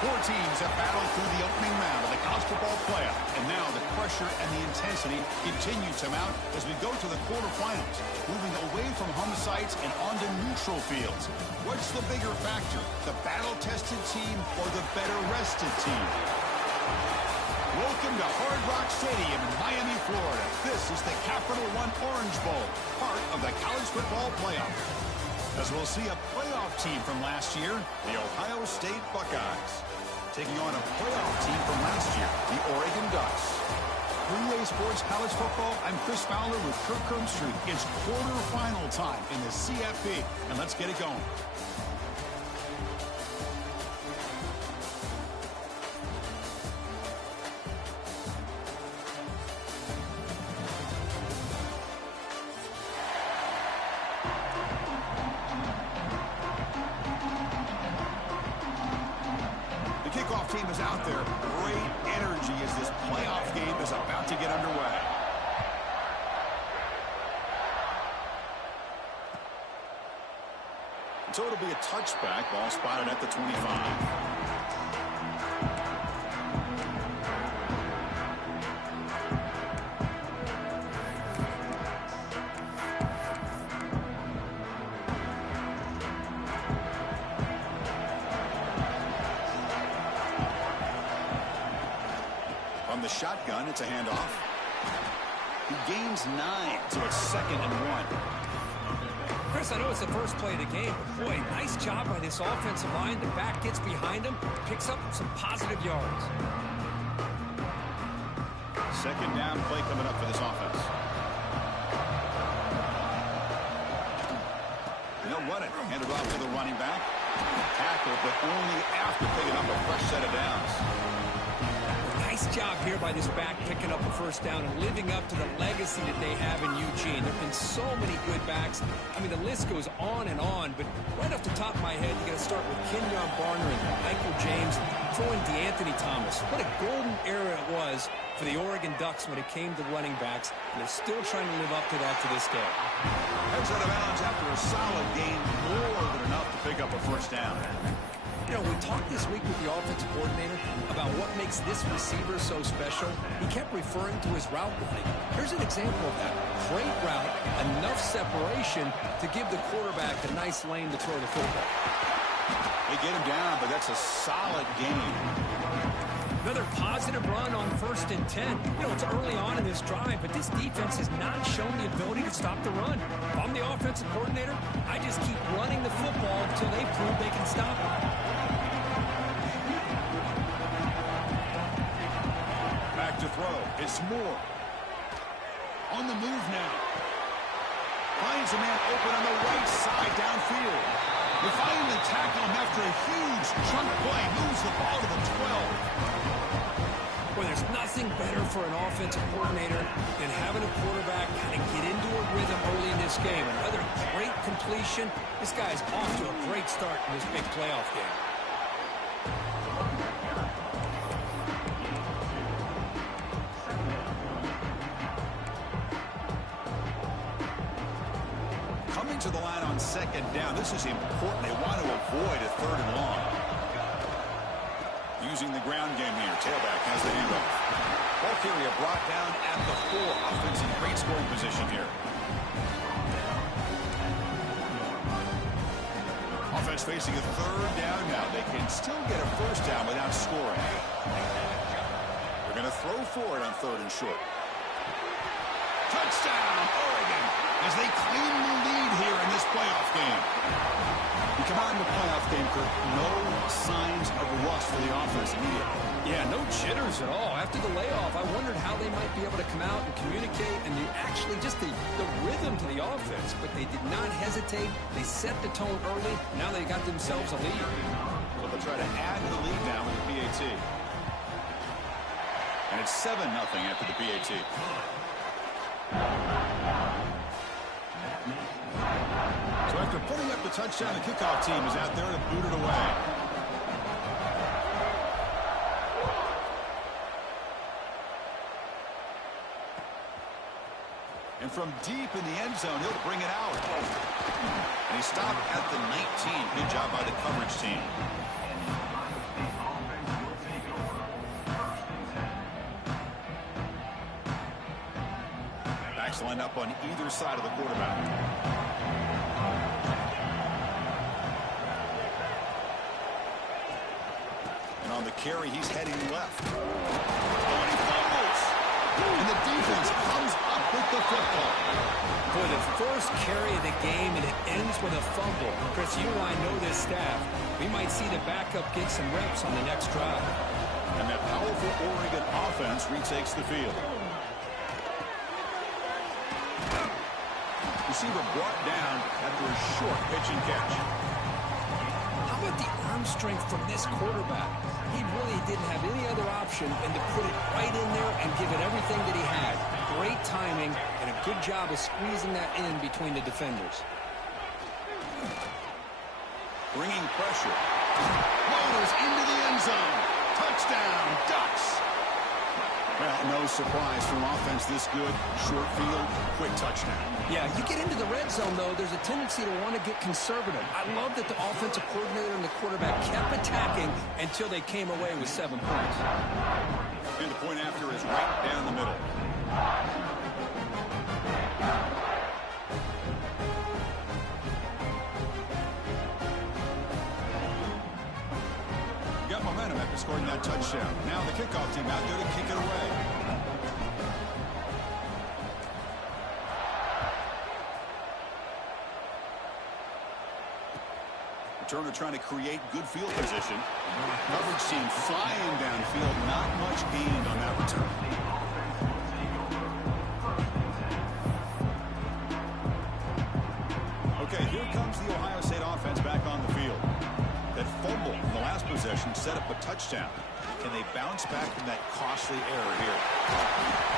Four teams have battled through the opening round of the college football playoff, and now the pressure and the intensity continue to mount as we go to the quarterfinals, moving away from home sites and onto neutral fields. What's the bigger factor, the battle-tested team or the better-rested team? Welcome to Hard Rock Stadium in Miami, Florida. This is the Capital One Orange Bowl, part of the college football playoff. As we'll see a playoff team from last year, the Ohio State Buckeyes, taking on a playoff team from last year, the Oregon Ducks. 3A Sports College Football, I'm Chris Fowler with Kirk Kirkstreet. It's quarterfinal time in the CFB, and let's get it going. Team is out there. Great energy as this playoff game is about to get underway. So it'll be a touchback. Ball spotted at the 25. From the shotgun, it's a handoff. He gains 9, so it's 2nd and 1. Chris, I know it's the first play of the game, but boy, nice job by this offensive line. The back gets behind him, picks up some positive yards. 2nd down play coming up for this offense. They'll run it. Hand it off to the running back. Tackle, but only after picking up a fresh set of downs. Nice job here by this back picking up a first down and living up to the legacy that they have in Eugene. There have been so many good backs. I mean, the list goes on, but right off the top of my head, you got to start with Kenyon Barner and Michael James, throw in DeAnthony Thomas. What a golden era it was for the Oregon Ducks when it came to running backs, and they're still trying to live up to that to this day. Heads out of bounds after a solid game, more than enough to pick up a first down. You know, we talked this week with the offensive coordinator about what makes this receiver so special. He kept referring to his route running. Here's an example of that. Great route, enough separation to give the quarterback a nice lane to throw the football. They get him down, but that's a solid game. Another positive run on 1st and 10. You know, it's early on in this drive, but this defense has not shown the ability to stop the run. If I'm the offensive coordinator, I just keep running the football until they prove they can stop it. To throw. It's Moore. On the move now. Finds a man open on the right side downfield. They finally tackle him after a huge chunk play. Moves the ball to the 12. Well, there's nothing better for an offensive coordinator than having a quarterback kind of get into a rhythm early in this game. Another great completion. This guy's off to a great start in this big playoff game. To the line on 2nd down. This is important. They want to avoid a 3rd and long. Using the ground game here. Tailback has the handoff. Ball carrier brought down at the 4. Offense in great scoring position here. Offense facing a 3rd down now. They can still get a first down without scoring. They're going to throw for it on 3rd and short. Touchdown, Oregon, as they claim the lead here in this playoff game. We come out in the playoff game, Kirk, no signs of rust for the offense immediately. Yeah, no jitters at all. After the layoff, I wondered how they might be able to come out and communicate and actually just the rhythm to the offense. But they did not hesitate. They set the tone early. Now they got themselves a lead. So they'll try to add to the lead now with the PAT. And it's 7-0 after the PAT. So after putting up the touchdown, the kickoff team is out there to boot it away. And from deep in the end zone, he'll bring it out. And he stopped at the 19. Good job by the coverage team. backs line up on either side of the quarterback. And on the carry, he's heading left. Oh, and he fumbles. And the defense comes up with the football. For the first carry of the game, and it ends with a fumble. Chris, you and I know this staff. We might see the backup get some reps on the next drive. And that powerful Oregon offense retakes the field. Receiver brought down after a short pitch and catch. How about the arm strength from this quarterback? He really didn't have any other option than to put it right in there and give it everything that he had. Great timing and a good job of squeezing that in between the defenders. Bringing pressure. Motors into the end zone. Touchdown, Ducks. Well, no surprise from offense this good. Short field, quick touchdown. Yeah, you get into the red zone, though, there's a tendency to want to get conservative. I love that the offensive coordinator and the quarterback kept attacking until they came away with 7 points. And the point after is right down the middle. Got momentum after scoring that touchdown. Now the kickoff team out there to kick it away. Returner trying to create good field position. Coverage team flying downfield. Not much gained on that return. Okay, here comes the Ohio State offense back on the field. That fumble in the last possession set up a touchdown. Can they bounce back from that costly error here?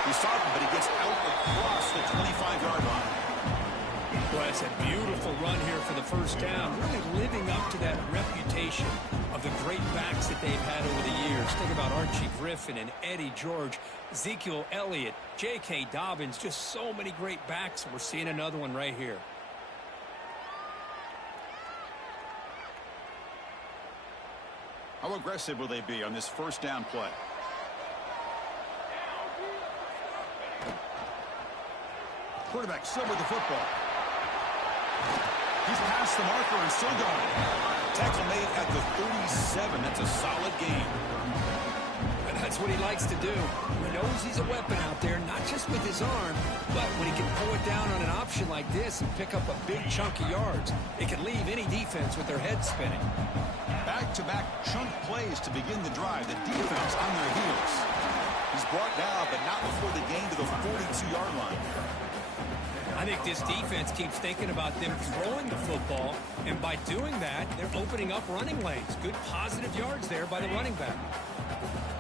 He's stopped him, but he gets out across the 25-yard line. Well, it's a beautiful run here for the first down. Really living up to that reputation of the great backs that they've had over the years. Think about Archie Griffin and Eddie George, Ezekiel Elliott, J.K. Dobbins, just so many great backs. We're seeing another one right here. How aggressive will they be on this first down play? Quarterback still with the football. He's past the marker and still going. Tackle made at the 37. That's a solid gain. And that's what he likes to do. He knows he's a weapon out there, not just with his arm, but when he can pull it down on an option like this and pick up a big chunk of yards, it can leave any defense with their head spinning. Back-to-back chunk plays to begin the drive. The defense on their heels. He's brought down, but not before the gain to the 42-yard line. I think this defense keeps thinking about them throwing the football, and by doing that, they're opening up running lanes. Good positive yards there by the running back.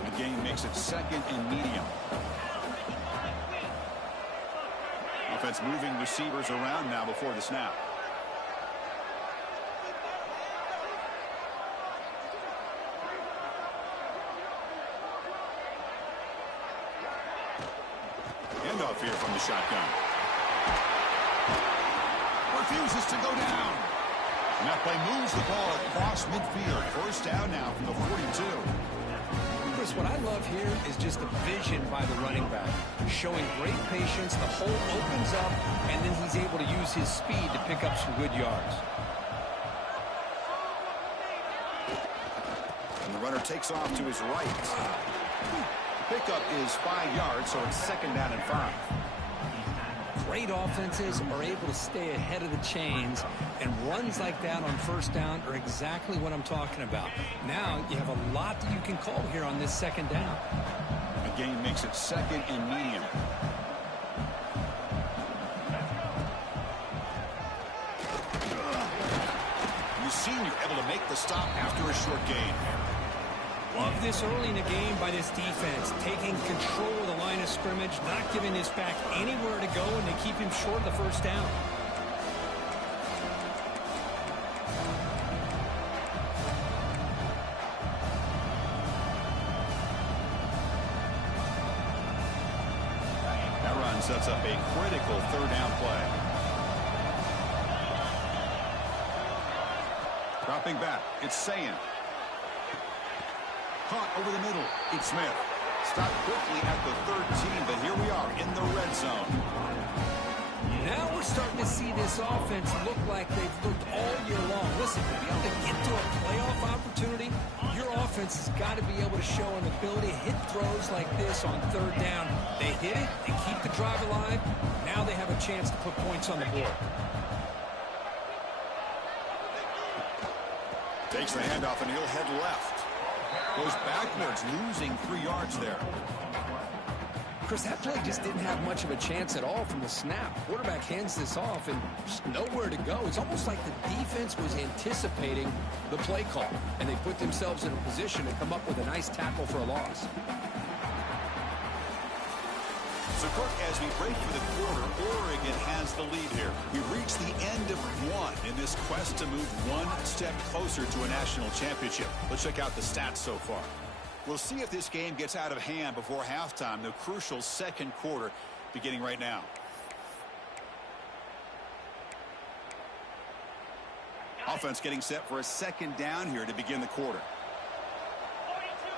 The game makes it second and medium. Offense moving receivers around now before the snap. Handoff here from the shotgun. Refuses to go down. And that play moves the ball across midfield. First down now from the 42. Chris, what I love here is just the vision by the running back. Showing great patience. The hole opens up, and then he's able to use his speed to pick up some good yards. And the runner takes off to his right. The pickup is 5 yards, so it's second down and 5. Great offenses are able to stay ahead of the chains, and runs like that on first down are exactly what I'm talking about. Now you have a lot that you can call here on this second down. The game makes it second and medium. You've seen you're able to make the stop after a short gain. Love this early in the game by this defense, taking control of the line of scrimmage, not giving this back anywhere to go, and they keep him short of the first down. That run sets up a critical third down play. Dropping back, it's Sayan. Caught over the middle. It's Smith. Stopped quickly at the 13, but here we are in the red zone. we're starting to see this offense look like they've looked all year long. Listen, to be able to get to a playoff opportunity, your offense has got to be able to show an ability to hit throws like this on third down. They hit it, they keep the drive alive. Now they have a chance to put points on the board. Takes the handoff and he'll head left. Goes backwards, losing 3 yards there. Chris, that play just didn't have much of a chance at all from the snap. Quarterback hands this off and just nowhere to go. It's almost like the defense was anticipating the play call, and they put themselves in a position to come up with a nice tackle for a loss. So, Kirk, as we break for the quarter, Oregon has the lead here. We've reached the end of one in this quest to move one step closer to a national championship. Let's check out the stats so far. We'll see if this game gets out of hand before halftime, the crucial second quarter beginning right now. Offense getting set for a second down here to begin the quarter.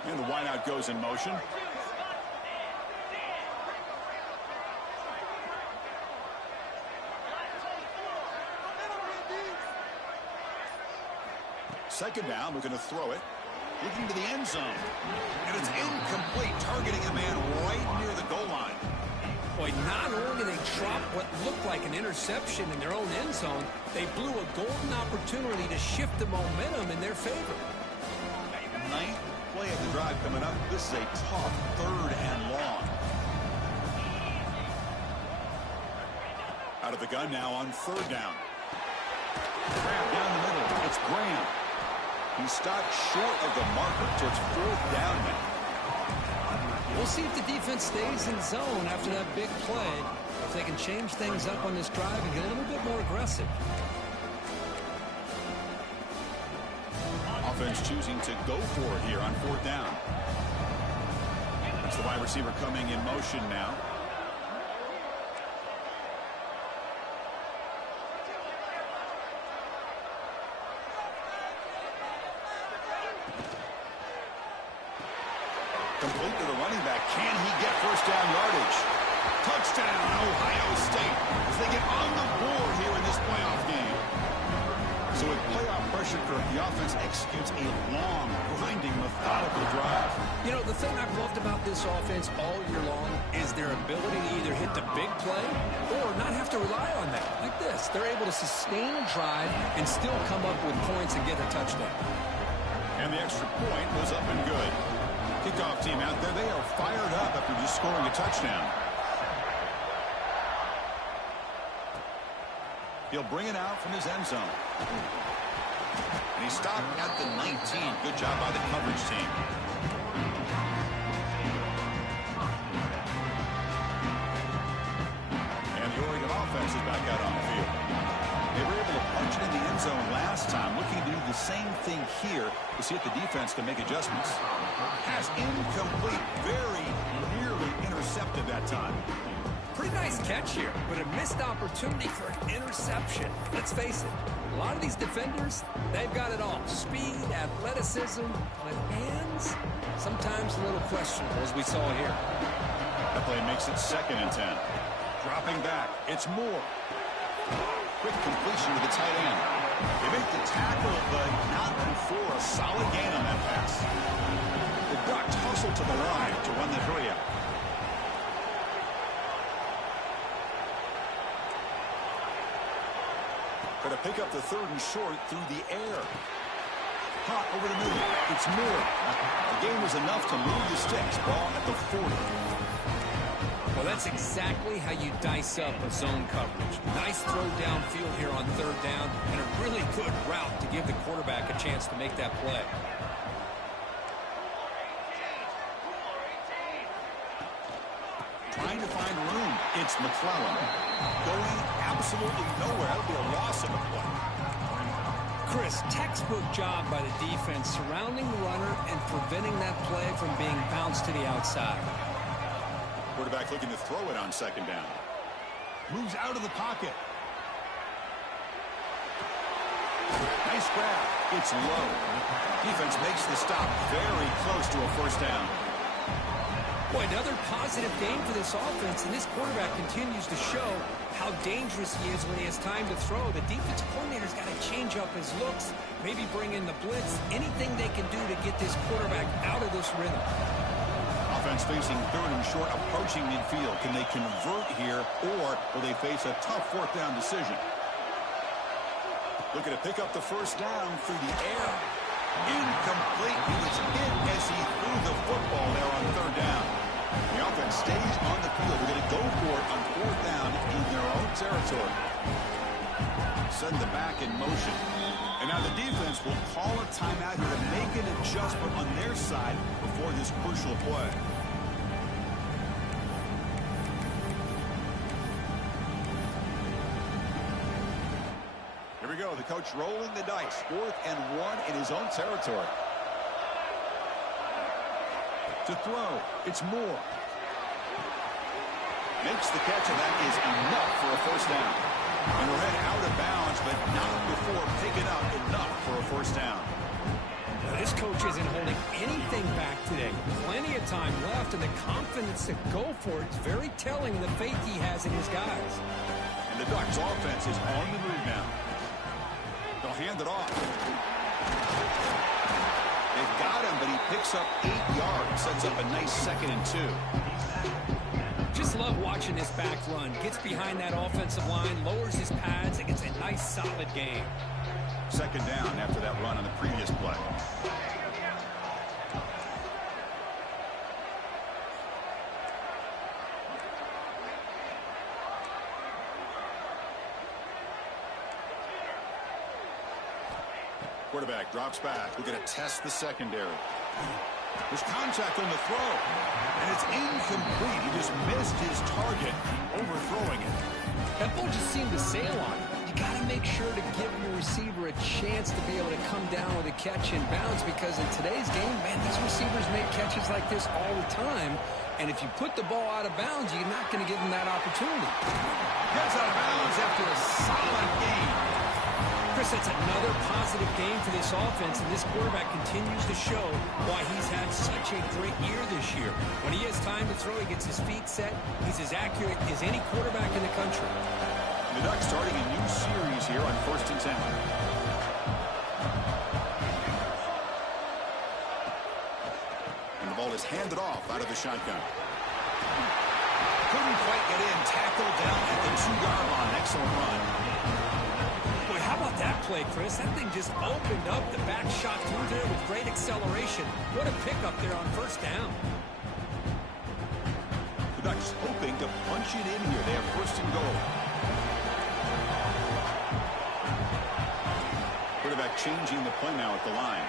And the wideout goes in motion. Second down, we're going to throw it. Looking to the end zone. And it's incomplete, targeting a man right near the goal line. Boy, not only did they drop what looked like an interception in their own end zone, they blew a golden opportunity to shift the momentum in their favor. Ninth play of the drive coming up. This is a tough third and long. Out of the gun now on third down. Grab down the middle. It's Graham. He stopped short of the marker, so it's fourth down now. We'll see if the defense stays in zone after that big play. If they can change things up on this drive and get a little bit more aggressive. Offense choosing to go for it here on fourth down. It's the wide receiver coming in motion now. Complete to the running back. Can he get first down yardage? Touchdown, Ohio State, as they get on the board here in this playoff game. So with playoff pressure, Kirk, the offense executes a long, grinding, methodical drive. You know, the thing I've loved about this offense all year long is their ability to either hit the big play or not have to rely on that. Like this, they're able to sustain a drive and still come up with points and get a touchdown. And the extra point was up and good. Kickoff team out there, they are fired up after just scoring a touchdown. He'll bring it out from his end zone. And he stopped at the 19. Good job by the coverage team. And the Oregon offense is back out on the field. They were able to punch it in the end zone last time, looking to do the same thing here to see if the defense can make adjustments. Pass incomplete, very nearly intercepted that time. Pretty nice catch here, but a missed opportunity for an interception. Let's face it, a lot of these defenders, they've got it all. Speed, athleticism, but hands, sometimes a little questionable, as we saw here. That play makes it 2nd and 10. Dropping back, it's Moore. Quick completion to the tight end. They make the tackle, but not before a solid gain on that pass. The Ducks hustle to the line to run the hurry out. Going to pick up the 3rd and short through the air. Hot over the middle. It's Moore. The game was enough to move the sticks. Ball at the 40. Well, that's exactly how you dice up a zone coverage. Nice throw downfield here on 3rd down, and a really good route to give the quarterback a chance to make that play. Trying to find room. It's McClellan. Going absolutely nowhere. That would be a loss of a play. Chris, textbook job by the defense surrounding the runner and preventing that play from being bounced to the outside. Quarterback looking to throw it on 2nd down. Moves out of the pocket. Nice grab. It's low. Defense makes the stop very close to a first down. Boy, another positive game for this offense, and this quarterback continues to show how dangerous he is when he has time to throw. The defensive coordinator's got to change up his looks, maybe bring in the blitz, anything they can do to get this quarterback out of this rhythm. Offense facing third and short, approaching midfield. Can they convert here, or will they face a tough fourth down decision? Looking to pick up the first down through the air. Incomplete. He was hit as he threw the football there on third down. The offense stays on the field. They're going to go for it on fourth down in their own territory. Send the back in motion. And now the defense will call a timeout here to make an adjustment on their side before this crucial play. Here we go. The coach rolling the dice. 4th and 1 in his own territory. To throw, it's Moore. Makes the catch, and that is enough for a first down. And we're headed out of bounds, but not before picking up enough for a first down. Now, this coach isn't holding anything back today. Plenty of time left, and the confidence to go for it is very telling of the faith he has in his guys. And the Ducks offense is on the move now. They'll hand it off. They've got him, but he picks up 8 yards. Sets up a nice 2nd and 2. Just love watching this back run. Gets behind that offensive line, lowers his pads, and gets a nice, solid game. 2nd down after that run on the previous play. Quarterback drops back. We're going to test the secondary. There's contact on the throw, and it's incomplete. He just missed his target, overthrowing it. That ball just seemed to sail on him. You got to make sure to give your receiver a chance to be able to come down with a catch in bounds, because in today's game, man, these receivers make catches like this all the time. And if you put the ball out of bounds, you're not going to give them that opportunity. Gets out of bounds after a solid game. Chris, that's another positive game for this offense, and this quarterback continues to show why he's had such a great year this year. When he has time to throw, he gets his feet set. He's as accurate as any quarterback in the country. The Ducks starting a new series here on 1st and 10. And the ball is handed off out of the shotgun. Couldn't quite get in. Tackled down at the 2-yard line. Excellent run. How about that play, Chris? That thing just opened up. The back shot through there with great acceleration. What a pickup there on 1st down. The Ducks hoping to punch it in here. They have 1st and goal. Quarterback changing the play now at the line.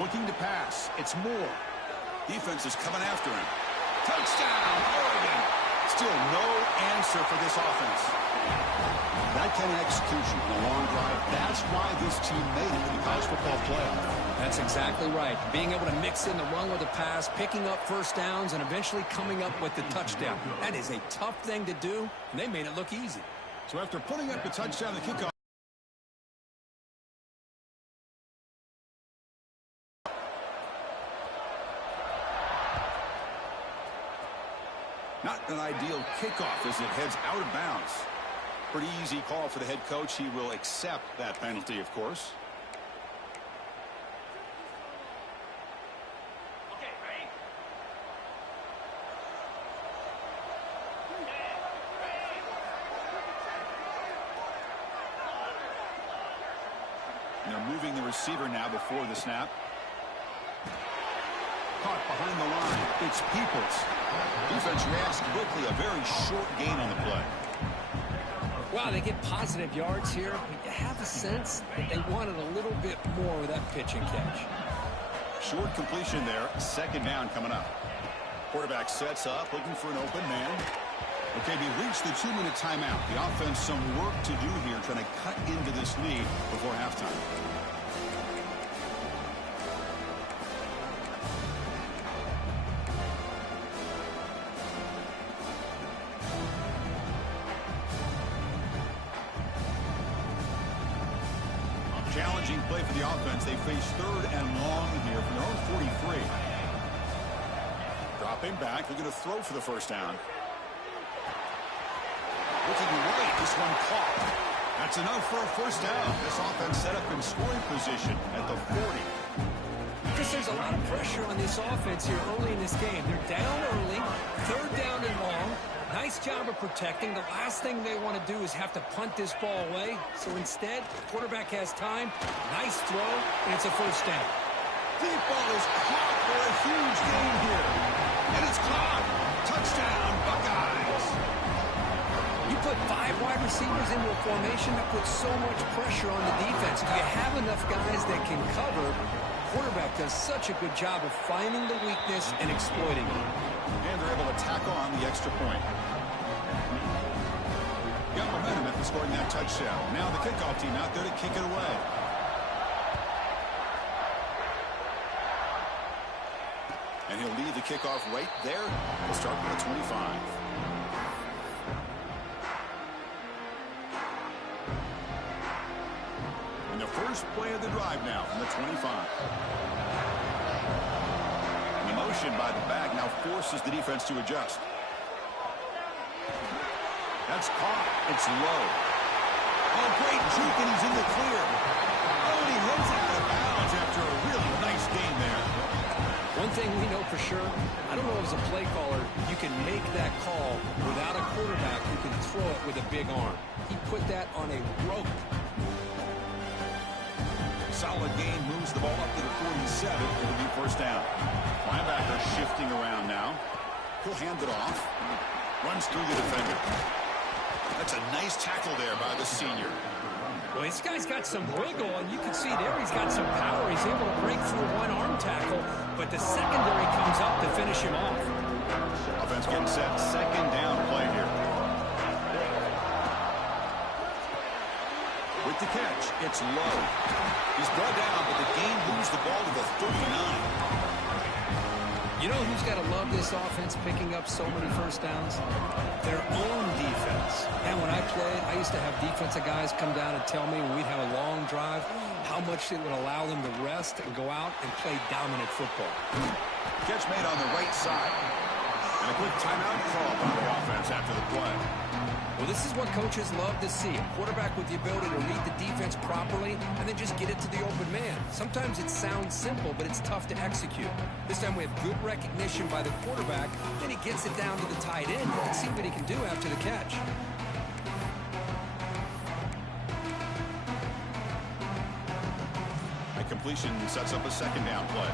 Looking to pass. It's Moore. Defense is coming after him. Touchdown, Oregon. Still no answer for this offense. That kind of execution in a long drive, that's why this team made it to the college football playoff. That's exactly right. Being able to mix in the run with the pass, picking up first downs, and eventually coming up with the touchdown. That is a tough thing to do, and they made it look easy. So after putting up a touchdown, the kickoff. Not an ideal kickoff as it heads out of bounds. Pretty easy call for the head coach. He will accept that penalty, of course. Okay, ready? And they're moving the receiver now before the snap. Caught behind the line. It's Peoples. Defense reacts quickly. A very short gain on the play. Wow, they get positive yards here, but you have a sense that they wanted a little bit more with that pitch and catch. Short completion there. 2nd down coming up. Quarterback sets up, looking for an open man. Okay, we reached the 2-minute timeout. The offense some work to do here, trying to cut into this lead before halftime. Challenging play for the offense. They face 3rd and long here from their own 43. Dropping back, looking to throw for the first down. Looking right, this one caught. That's enough for a first down. This offense set up in scoring position at the 40. Because there's a lot of pressure on this offense here early in this game. They're down early, third down and long. Nice job of protecting. The last thing they want to do is have to punt this ball away. So instead, the quarterback has time. Nice throw, and it's a first down. Deep ball is caught for a huge gain here. And it's caught. Touchdown, Buckeyes. You put 5 wide receivers into a formation that puts so much pressure on the defense. Do you have enough guys that can cover? Quarterback does such a good job of finding the weakness and exploiting it. And they're able to tack on the extra point. Got momentum after scoring that touchdown. Now the kickoff team out there to kick it away. And he'll leave the kickoff right there. We'll start with the 25. And the first play of the drive now from the 25. The motion by the back now forces the defense to adjust. That's caught. It's low. Oh, great juke, and he's in the clear. Oh, and he heads out of bounds after a really nice game there. One thing we know for sure, I don't know as a play caller, you can make that call without a quarterback who can throw it with a big arm. He put that on a rope. Solid gain, moves the ball up to the 47. It'll be first down. Linebacker shifting around now. He'll hand it off. Runs through the defender. That's a nice tackle there by the senior. Well, this guy's got some wiggle, and you can see there he's got some power. He's able to break through one arm tackle, but the secondary comes up to finish him off. Offense getting set. Second down play here. With the catch, it's low. He's brought down, but the game moves the ball to the 39. You know who's got to love this offense picking up so many first downs? Their own defense. And when I played, I used to have defensive guys come down and tell me when we'd have a long drive how much it would allow them to rest and go out and play dominant football. Catch made on the right side. And a quick timeout call by the offense after the play. Well, this is what coaches love to see. A quarterback with the ability to read the defense properly and then just get it to the open man. Sometimes it sounds simple, but it's tough to execute. This time we have good recognition by the quarterback. Then he gets it down to the tight end. You can see what he can do after the catch. The completion sets up a second down play.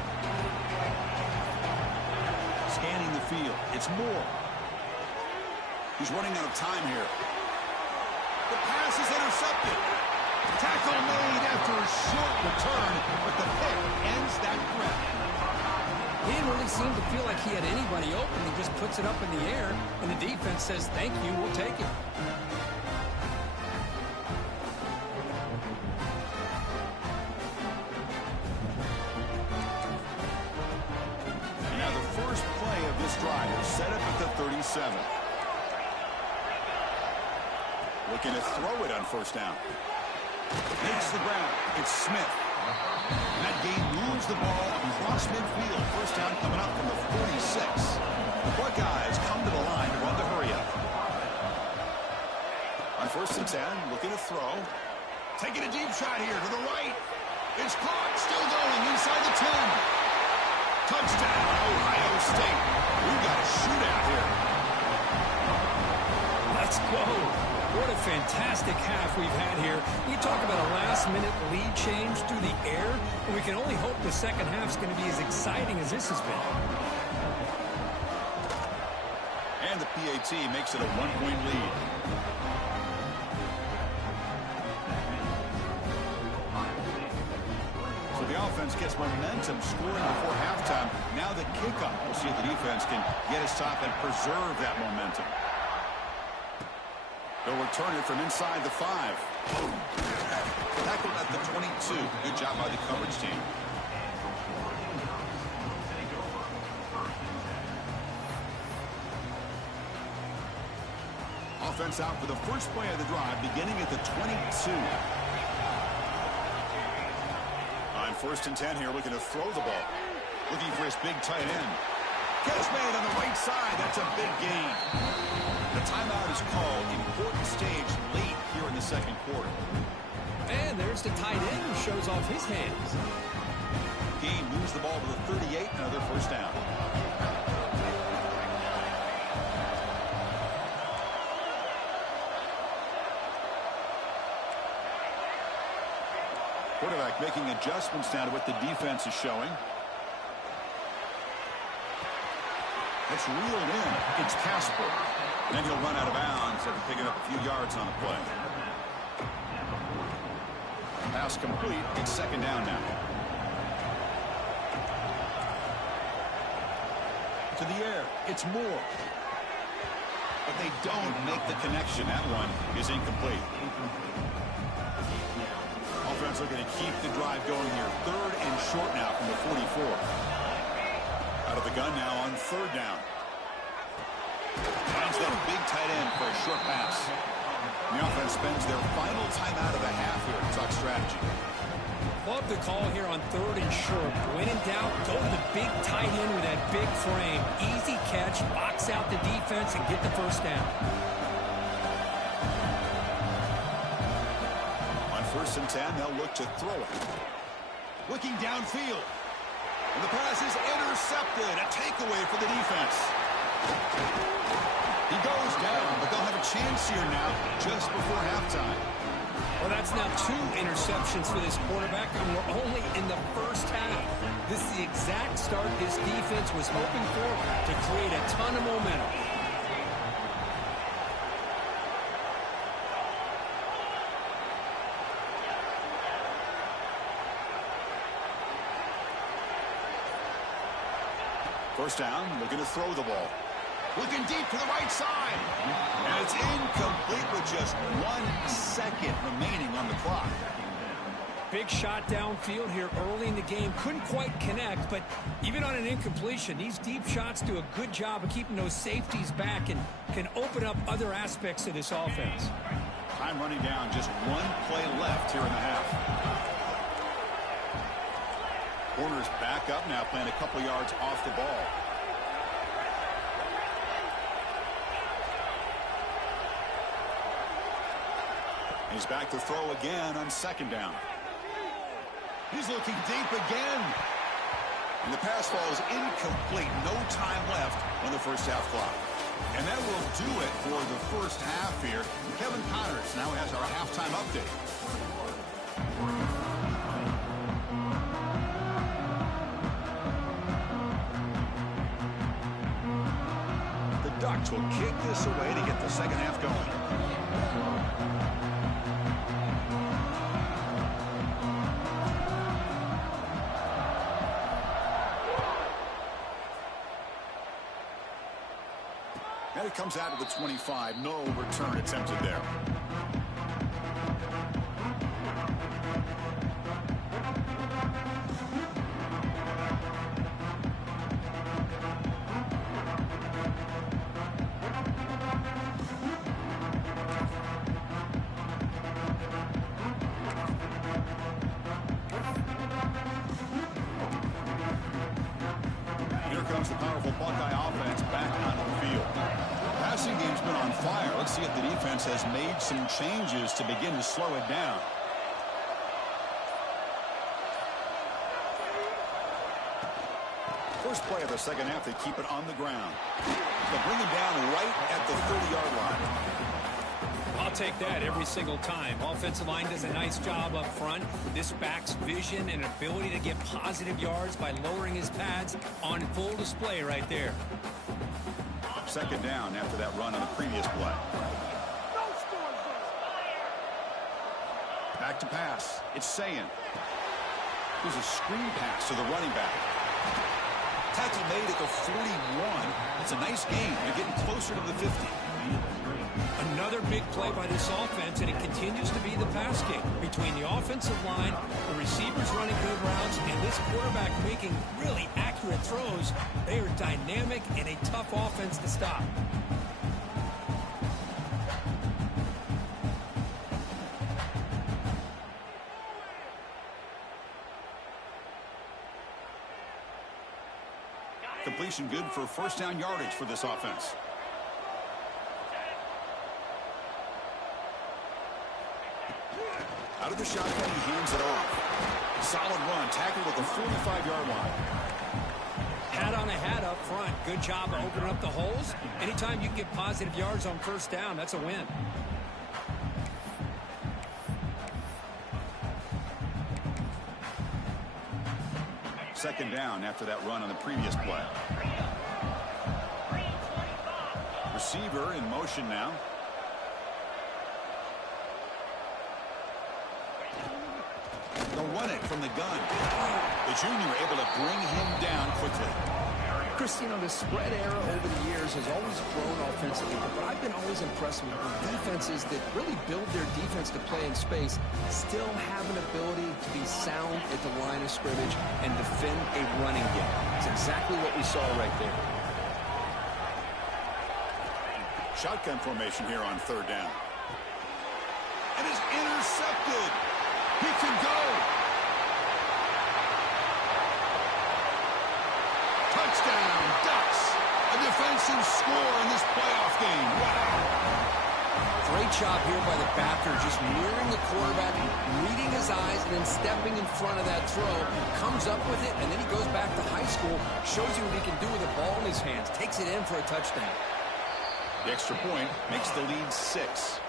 Scanning the field. It's Moore. He's running out of time here. The pass is intercepted. Tackle made after a short return, but the pick ends that threat. He didn't really seem to feel like he had anybody open. He just puts it up in the air, and the defense says, thank you, we'll take it. And now the first play of this drive is set up at the 37. Looking to throw it on first down. Makes the ground. It's Smith. That gain moves the ball across midfield. First down coming up from the 46. The Buckeyes come to the line to run the hurry up. On first and 10, looking to throw. Taking a deep shot here to the right. It's caught. Still going inside the 10. Touchdown, Ohio State. We've got a shootout here. Let's go. What a fantastic half we've had here. We talk about a last-minute lead change through the air, and we can only hope the second half's going to be as exciting as this has been. And the PAT makes it a one-point lead. So the offense gets momentum, scoring before halftime. Now the kickoff. We'll see if the defense can get a stop and preserve that momentum. They'll return it from inside the 5. Tackled at the 22. Good job by the coverage team. Offense out for the first play of the drive, beginning at the 22. On first and 10 here, looking to throw the ball. Looking for his big tight end. Catch made on the right side. That's a big gain. The timeout is called. Important stage late here in the second quarter. And there's the tight end who shows off his hands. Gain moves the ball to the 38. Another first down. Quarterback making adjustments now to what the defense is showing. It's reeled in. It's Casper. Then he'll run out of bounds after picking up a few yards on the play. Pass complete. It's second down now. To the air. It's Moore. But they don't make the connection. That one is incomplete. Offense looking to keep the drive going here. Third and short now from the 44. Out of the gun now on third down. Finds that big tight end for a short pass. The offense spends their final timeout of the half here to talk strategy. Love the call here on third and short. When in doubt, go to the big tight end with that big frame. Easy catch, box out the defense, and get the first down. On 1st and 10, they'll look to throw it. Looking downfield. And the pass is intercepted. A takeaway for the defense. He goes down, but they'll have a chance here now just before halftime. Well, that's now 2 interceptions for this quarterback, and we're only in the first half. This is the exact start this defense was hoping for to create a ton of momentum. First down, looking to throw the ball. Looking deep to the right side. And it's incomplete with just 1 second remaining on the clock. Big shot downfield here early in the game. Couldn't quite connect, but even on an incompletion, these deep shots do a good job of keeping those safeties back and can open up other aspects of this offense. Time running down. Just 1 play left here in the half. Corner's back up now, playing a couple yards off the ball. He's back to throw again on second down. He's looking deep again. And the pass falls incomplete. No time left on the first half clock. And that will do it for the first half here. Kevin Connors now has our halftime update. The Ducks will kick this away to get the second half going. And it comes out to the 25. No return attempted there. Here comes the powerful Buckeye offense back onto the field. Passing game's been on fire. Let's see if the defense has made some changes to begin to slow it down. First play of the second half, they keep it on the ground. They'll bring him down right at the 30-yard line. I'll take that every single time. Offensive line does a nice job up front. This back's vision and ability to get positive yards by lowering his pads on full display right there. Second down after that run on the previous play. Back to pass. It's Sayan. There's a screen pass to the running back. Tackle made at the 41. It's a nice gain. They're getting closer to the 50. Another big play by this offense, and it continues to be the pass game. Between the offensive line, the receivers running good routes, and this quarterback making really accurate throws, they are dynamic and a tough offense to stop. completion good for first down yardage for this offense. Out of the shotgun, he hands it off. Solid run, tackled at the 45-yard line. Hat on a hat up front. Good job of opening up the holes. Anytime you can get positive yards on first down, that's a win. Second down after that run on the previous play. Receiver in motion now. They'll run it from the gun. The junior able to bring him down quickly. Chris, you know, the spread era over the years has always grown offensively, but I've been always impressed with defenses that really build their defense to play in space, still have an ability to be sound at the line of scrimmage and defend a running game. It's exactly what we saw right there. Shotgun formation here on third down. And it's intercepted. He can go. Touchdown, Ducks. A defensive score in this playoff game. Wow. Great job here by the backer, just mirroring the quarterback, reading his eyes, and then stepping in front of that throw. Comes up with it, and then he goes back to high school, shows you what he can do with the ball in his hands, takes it in for a touchdown. The extra point makes the lead 6.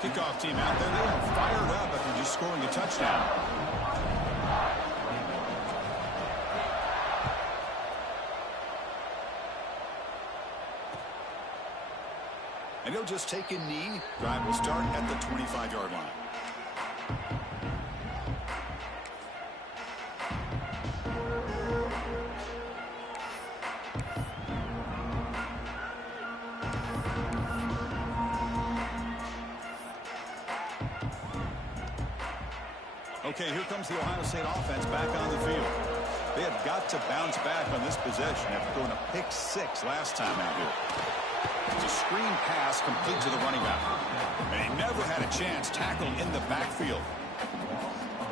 Kickoff team out there, they are fired up after just scoring a touchdown. And he'll just take a knee. Drive will start at the 25-yard line. Okay, here comes the Ohio State offense back on the field. They have got to bounce back on this possession after throwing a pick 6 last time out here. It's a screen pass complete to the running back. And he never had a chance tackled in the backfield.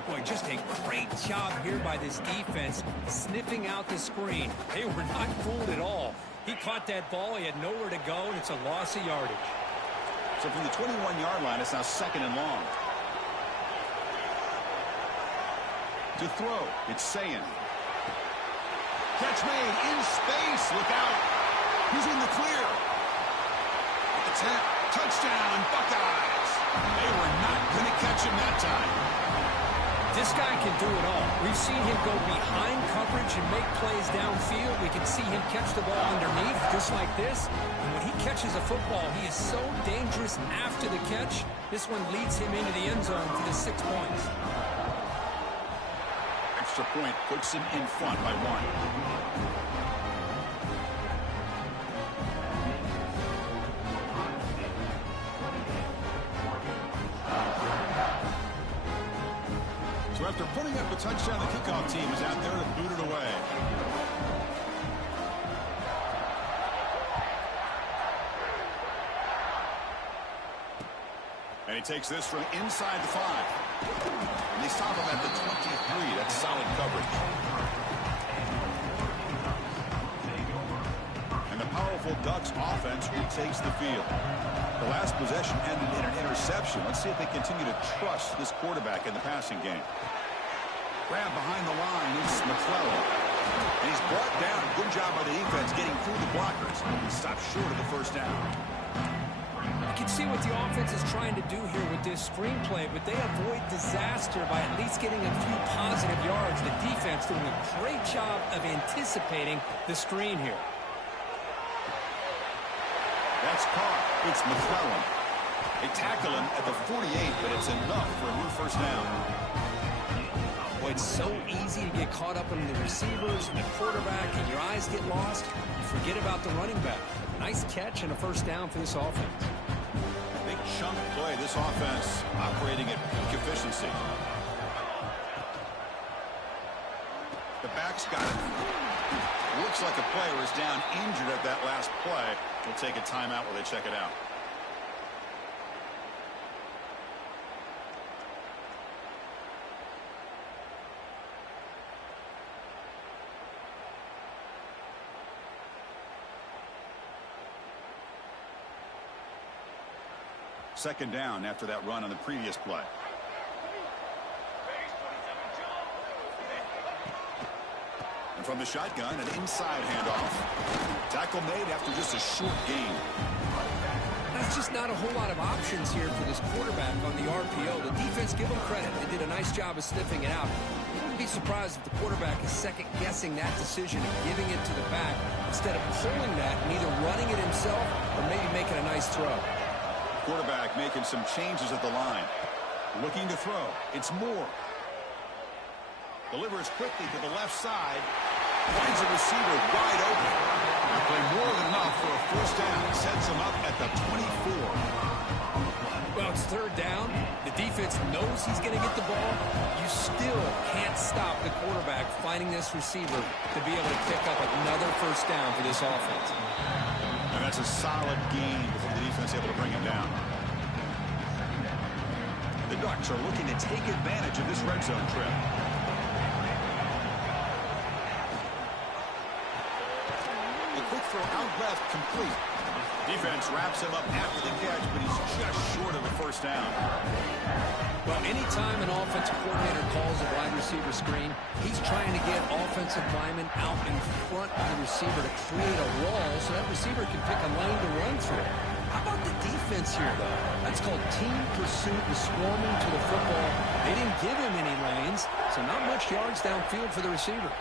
Boy, just a great job here by this defense, sniffing out the screen. They were not fooled at all. He caught that ball, he had nowhere to go, and it's a loss of yardage. So from the 21-yard line, it's now second and long. To throw, it's Sayin. Catch made in space. Look out. He's in the clear. At the 10. Touchdown, Buckeyes. They were not going to catch him that time. This guy can do it all. We've seen him go behind coverage and make plays downfield. We can see him catch the ball underneath, just like this. And when he catches a football, he is so dangerous after the catch. This one leads him into the end zone for the 6 points. Extra point puts him in front by 1. So after putting up a touchdown, the kickoff team is out there to boot it away. And he takes this from inside the 5. And they stop him at the 23. That's solid coverage. And the powerful Ducks offense retakes the field. The last possession ended in an interception. Let's see if they continue to trust this quarterback in the passing game. Grab behind the line is McClellan. And he's brought down. Good job by the defense getting through the blockers. He stopped short of the first down. You can see what the offense is trying to do here with this screenplay, but they avoid disaster by at least getting a few positive yards. The defense doing a great job of anticipating the screen here. That's caught. It's McClellan. They tackle him at the 48, but it's enough for a new first down. Boy, it's so easy to get caught up in the receivers and the quarterback, and your eyes get lost. You forget about the running back. Nice catch and a first down for this offense. Big chunk play. This offense operating at peak efficiency. The back's got it. Looks like a player is down injured at that last play. We'll take a timeout while they check it out. Second down after that run on the previous play. And from the shotgun, an inside handoff. Tackle made after just a short gain. There's just not a whole lot of options here for this quarterback on the RPO. The defense, give them credit. They did a nice job of sniffing it out. I wouldn't be surprised if the quarterback is second-guessing that decision and giving it to the back instead of pulling that and either running it himself or maybe making a nice throw. Quarterback making some changes at the line. Looking to throw. It's Moore. Delivers quickly to the left side. Finds a receiver wide open. They play more than enough for a first down. Sets him up at the 24. Well, it's third down. The defense knows he's going to get the ball. You still can't stop the quarterback finding this receiver to be able to pick up another first down for this offense. And that's a solid gain before the defense able to bring him down. The Ducks are looking to take advantage of this red zone trip. Throw out left, complete. Defense wraps him up after the catch, but he's just short of the first down. Well, anytime an offensive coordinator calls a wide receiver screen, he's trying to get offensive linemen out in front of the receiver to create a wall so that receiver can pick a lane to run through. How about the defense here, though? That's called team pursuit and swarming to the football. They didn't give him any lanes, so not much yards downfield for the receiver.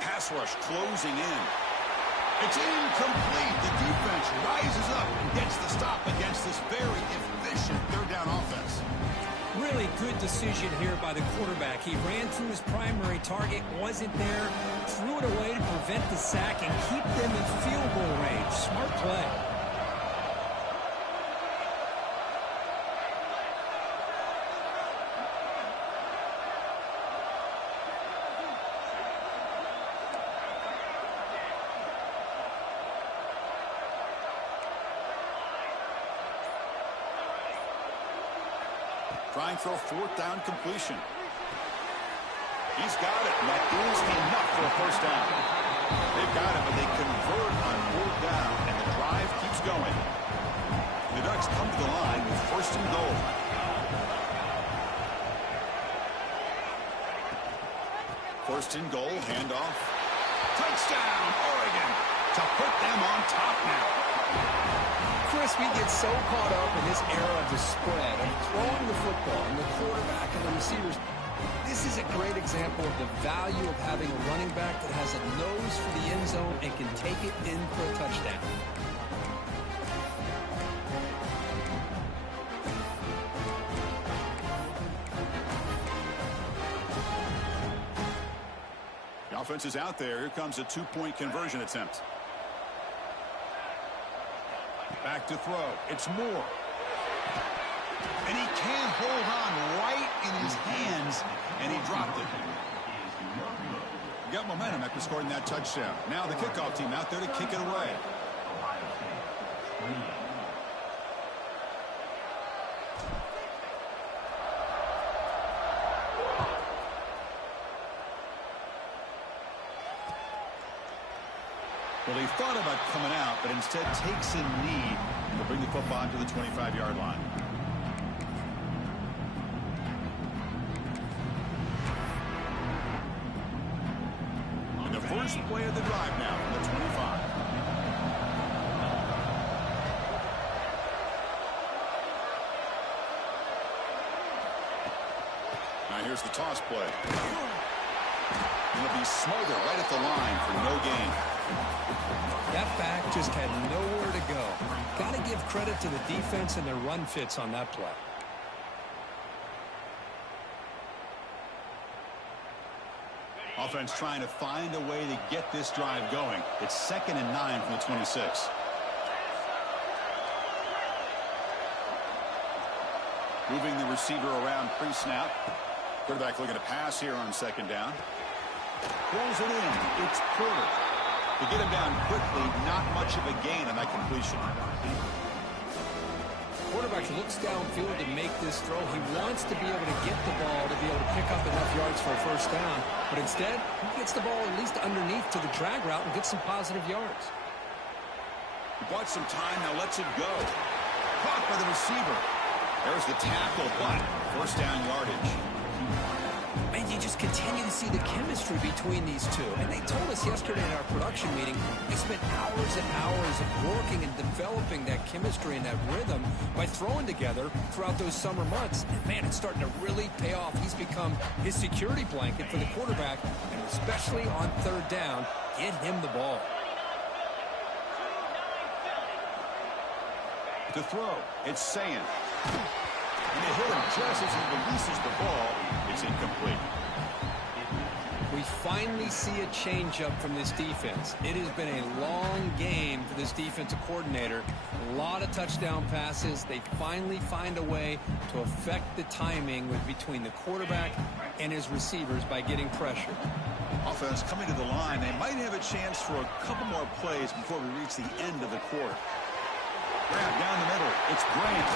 Pass rush closing in. It's incomplete. The defense rises up and gets the stop against this very efficient third down offense. Really good decision here by the quarterback. He ran through his primary target, wasn't there, threw it away to prevent the sack and keep them in field goal range. Smart play. Trying for a fourth down completion. He's got it, and that is enough for a first down. They've got it, but they convert on fourth down, and the drive keeps going. The Ducks come to the line with first and goal. First and goal, handoff. Touchdown, Oregon, to put them on top now. Chris, we get so caught up in this era of the spread, of throwing the football, and the quarterback and the receivers. This is a great example of the value of having a running back that has a nose for the end zone and can take it in for a touchdown. The offense is out there. Here comes a two-point conversion attempt. Back to throw. It's Moore. And he can't hold on right in his hands, and he dropped it. Got momentum after scoring that touchdown. Now the kickoff team out there to kick it away. Well, he thought about coming out, but instead takes a knee to bring the football to the 25-yard line. And the first play of the drive now from the 25. Now here's the toss play. It'll be Smother right at the line for no gain. That back just had nowhere to go. Got to give credit to the defense and their run fits on that play. Offense trying to find a way to get this drive going. It's 2nd and 9 from the 26. Moving the receiver around pre-snap. Quarterback looking to pass here on 2nd down. Throws it in. It's Porter. To get him down quickly, not much of a gain on that completion. Quarterback looks downfield to make this throw. He wants to be able to get the ball to be able to pick up enough yards for a first down. But instead, he gets the ball at least underneath to the drag route and gets some positive yards. He bought some time, now lets it go. Caught by the receiver. There's the tackle, but first down yardage. And you just continue to see the chemistry between these two. And they told us yesterday in our production meeting, they spent hours and hours of working and developing that chemistry and that rhythm by throwing together throughout those summer months. And man, it's starting to really pay off. He's become his security blanket for the quarterback, and especially on third down, get him the ball. To throw, it's Sand. And they hit him just as he releases the ball. It's incomplete. We finally see a changeup from this defense. It has been a long game for this defensive coordinator. A lot of touchdown passes. They finally find a way to affect the timing between the quarterback and his receivers by getting pressure. Offense coming to the line. They might have a chance for a couple more plays before we reach the end of the quarter. Grab down the middle. It's Grant.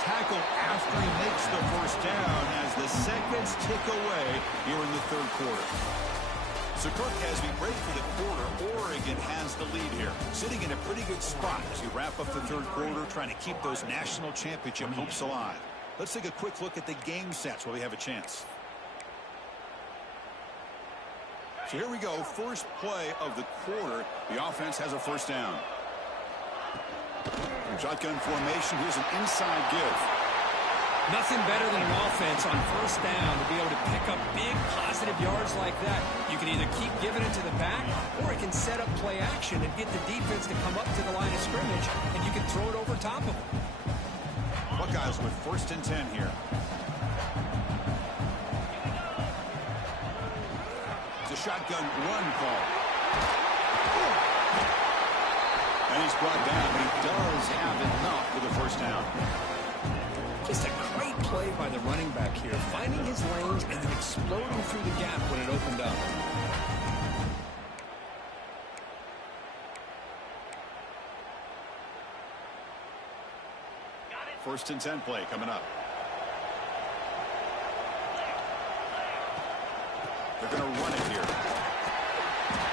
Tackle after he makes the first down as the seconds tick away here in the third quarter. So, Cook, as we break for the quarter, Oregon has the lead here, sitting in a pretty good spot as we wrap up the third quarter, trying to keep those national championship hopes alive. Let's take a quick look at the game sets while we have a chance. So here we go, first play of the quarter. The offense has a first down. Shotgun formation. Here's an inside give. Nothing better than an offense on first down to be able to pick up big positive yards like that. You can either keep giving it to the back, or it can set up play action and get the defense to come up to the line of scrimmage, and you can throw it over top of them. Buckeyes with first and 10 here. It's a shotgun run call. And he's brought down, but he does have enough for the first down. Just a great play by the running back here, finding his lanes and then exploding through the gap when it opened up. First and 10 play coming up. They're going to run it here.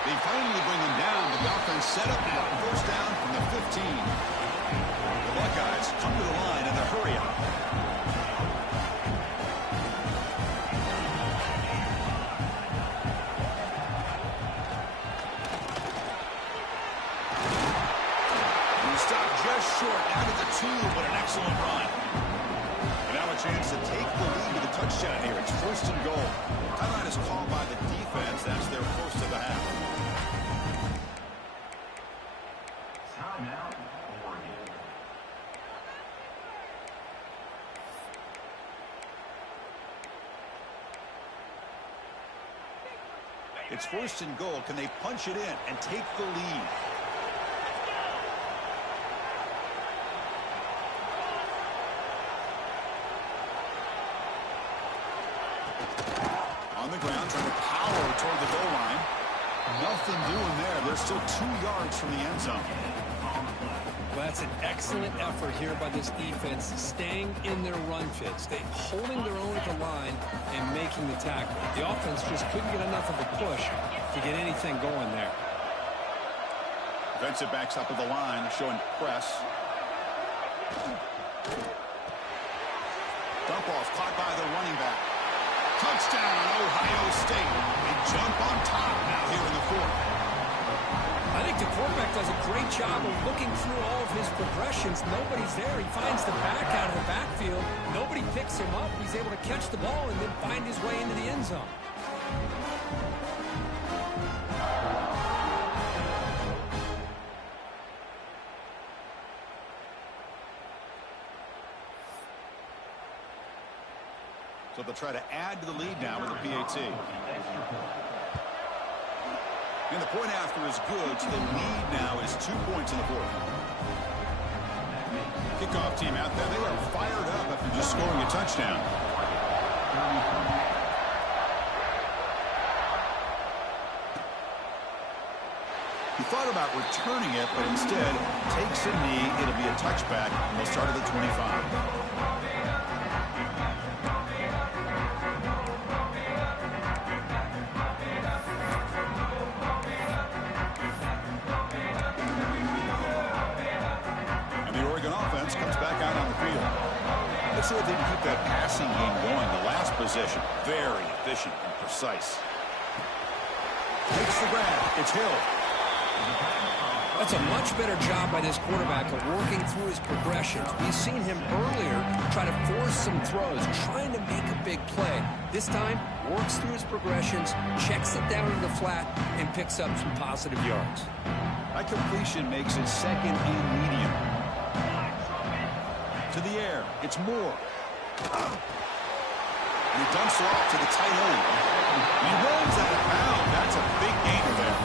They finally bring him down, but the offense set up now. First down from the 15. The Buckeyes come to the line in the hurry up. He stopped just short out of the 2, but an excellent run. And now a chance to take the lead with a touchdown here. It's first and goal. Timeout is called by the defense. That's their first of the half. It's first and goal. Can they punch it in and take the lead? On the ground, trying to power toward the goal line. Nothing doing there. They're still 2 yards from the end zone. Well, that's an excellent effort here by this defense, staying in their run fits. They holding their own at the line and making the tackle. The offense just couldn't get enough of a push to get anything going there. Defensive backs up at the line, showing press. Dump off, caught by the running back. Touchdown, Ohio State. They jump on top now here in the fourth. I think the quarterback does a great job of looking through all of his progressions. Nobody's there. He finds the back out of the backfield. Nobody picks him up. He's able to catch the ball and then find his way into the end zone. So they'll try to add to the lead now with the PAT. And the point after is good, so the lead now is 2 points in the fourth. Kickoff team out there. They are fired up after just scoring a touchdown. He thought about returning it, but instead takes a knee. It'll be a touchback, and they'll start at the 25. offense comes back out on the field. Let's see if they can keep that passing game going. The last possession, very efficient and precise. Takes the grab. It's Hill. That's a much better job by this quarterback of working through his progressions. We've seen him earlier try to force some throws, trying to make a big play. This time, works through his progressions, checks it down in the flat, and picks up some positive yards. That completion makes it second and medium. To the air. It's Moore. He dumps it off to the tight end. He rolls out of bounds. That's a big gainer there.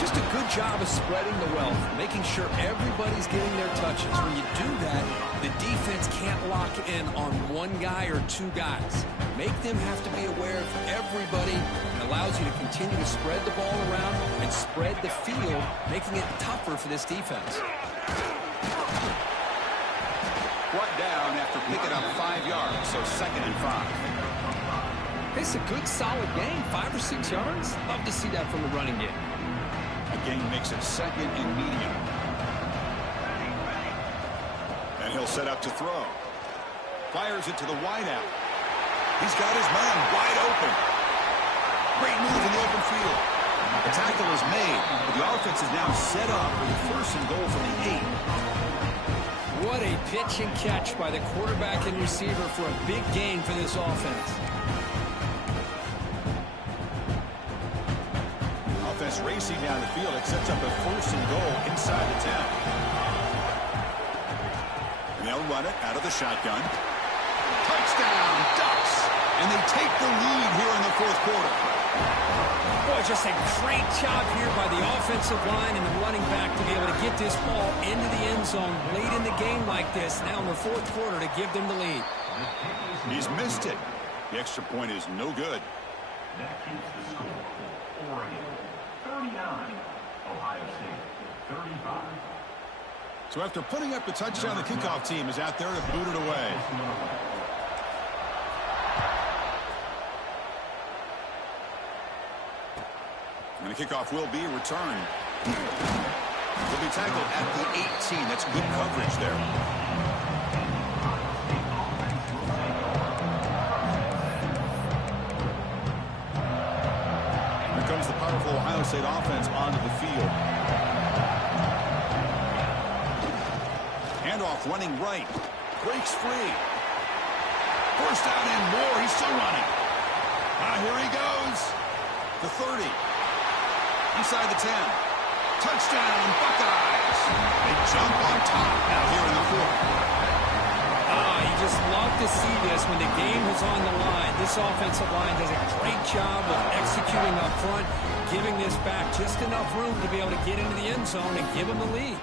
Just a good job of spreading the wealth, making sure everybody's getting their touches. When you do that, the defense can't lock in on one guy or two guys. Make them have to be aware of everybody, and allows you to continue to spread the ball around and spread the field, making it tougher for this defense. Brought down after picking up 5 yards, so 2nd and 5. It's a good, solid game, 5 or 6 yards. Love to see that from the running game. Again, makes it 2nd and medium. And he'll set up to throw. Fires it to the wideout. He's got his man wide open. Great move in the open field. The tackle is made, but the offense is now set up for the 1st and goal from the 8. What a pitch and catch by the quarterback and receiver for a big gain for this offense. Offense racing down the field. It sets up a 1st and goal inside the 10. And they'll run it out of the shotgun. Touchdown, Ducks! And they take the lead here in the 4th quarter. Boy, just a great job here by the offensive line and the running back to be able to get this ball into the end zone late in the game like this, now in the 4th quarter, to give them the lead. He's missed it. The extra point is no good. That keeps the score. Oregon 39, Ohio State 35. So after putting up the touchdown, the kickoff team is out there to boot it away. And the kickoff will be returned. Will be tackled at the 18. That's good coverage there. Here comes the powerful Ohio State offense onto the field. Handoff running right. Breaks free. 1st down and more. He's still running. Here he goes. The 30. Inside the 10. Touchdown, Buckeyes. They jump on top now here in the 4th. You just love to see this when the game is on the line. This offensive line does a great job of executing up front, giving this back just enough room to be able to get into the end zone and give them the lead.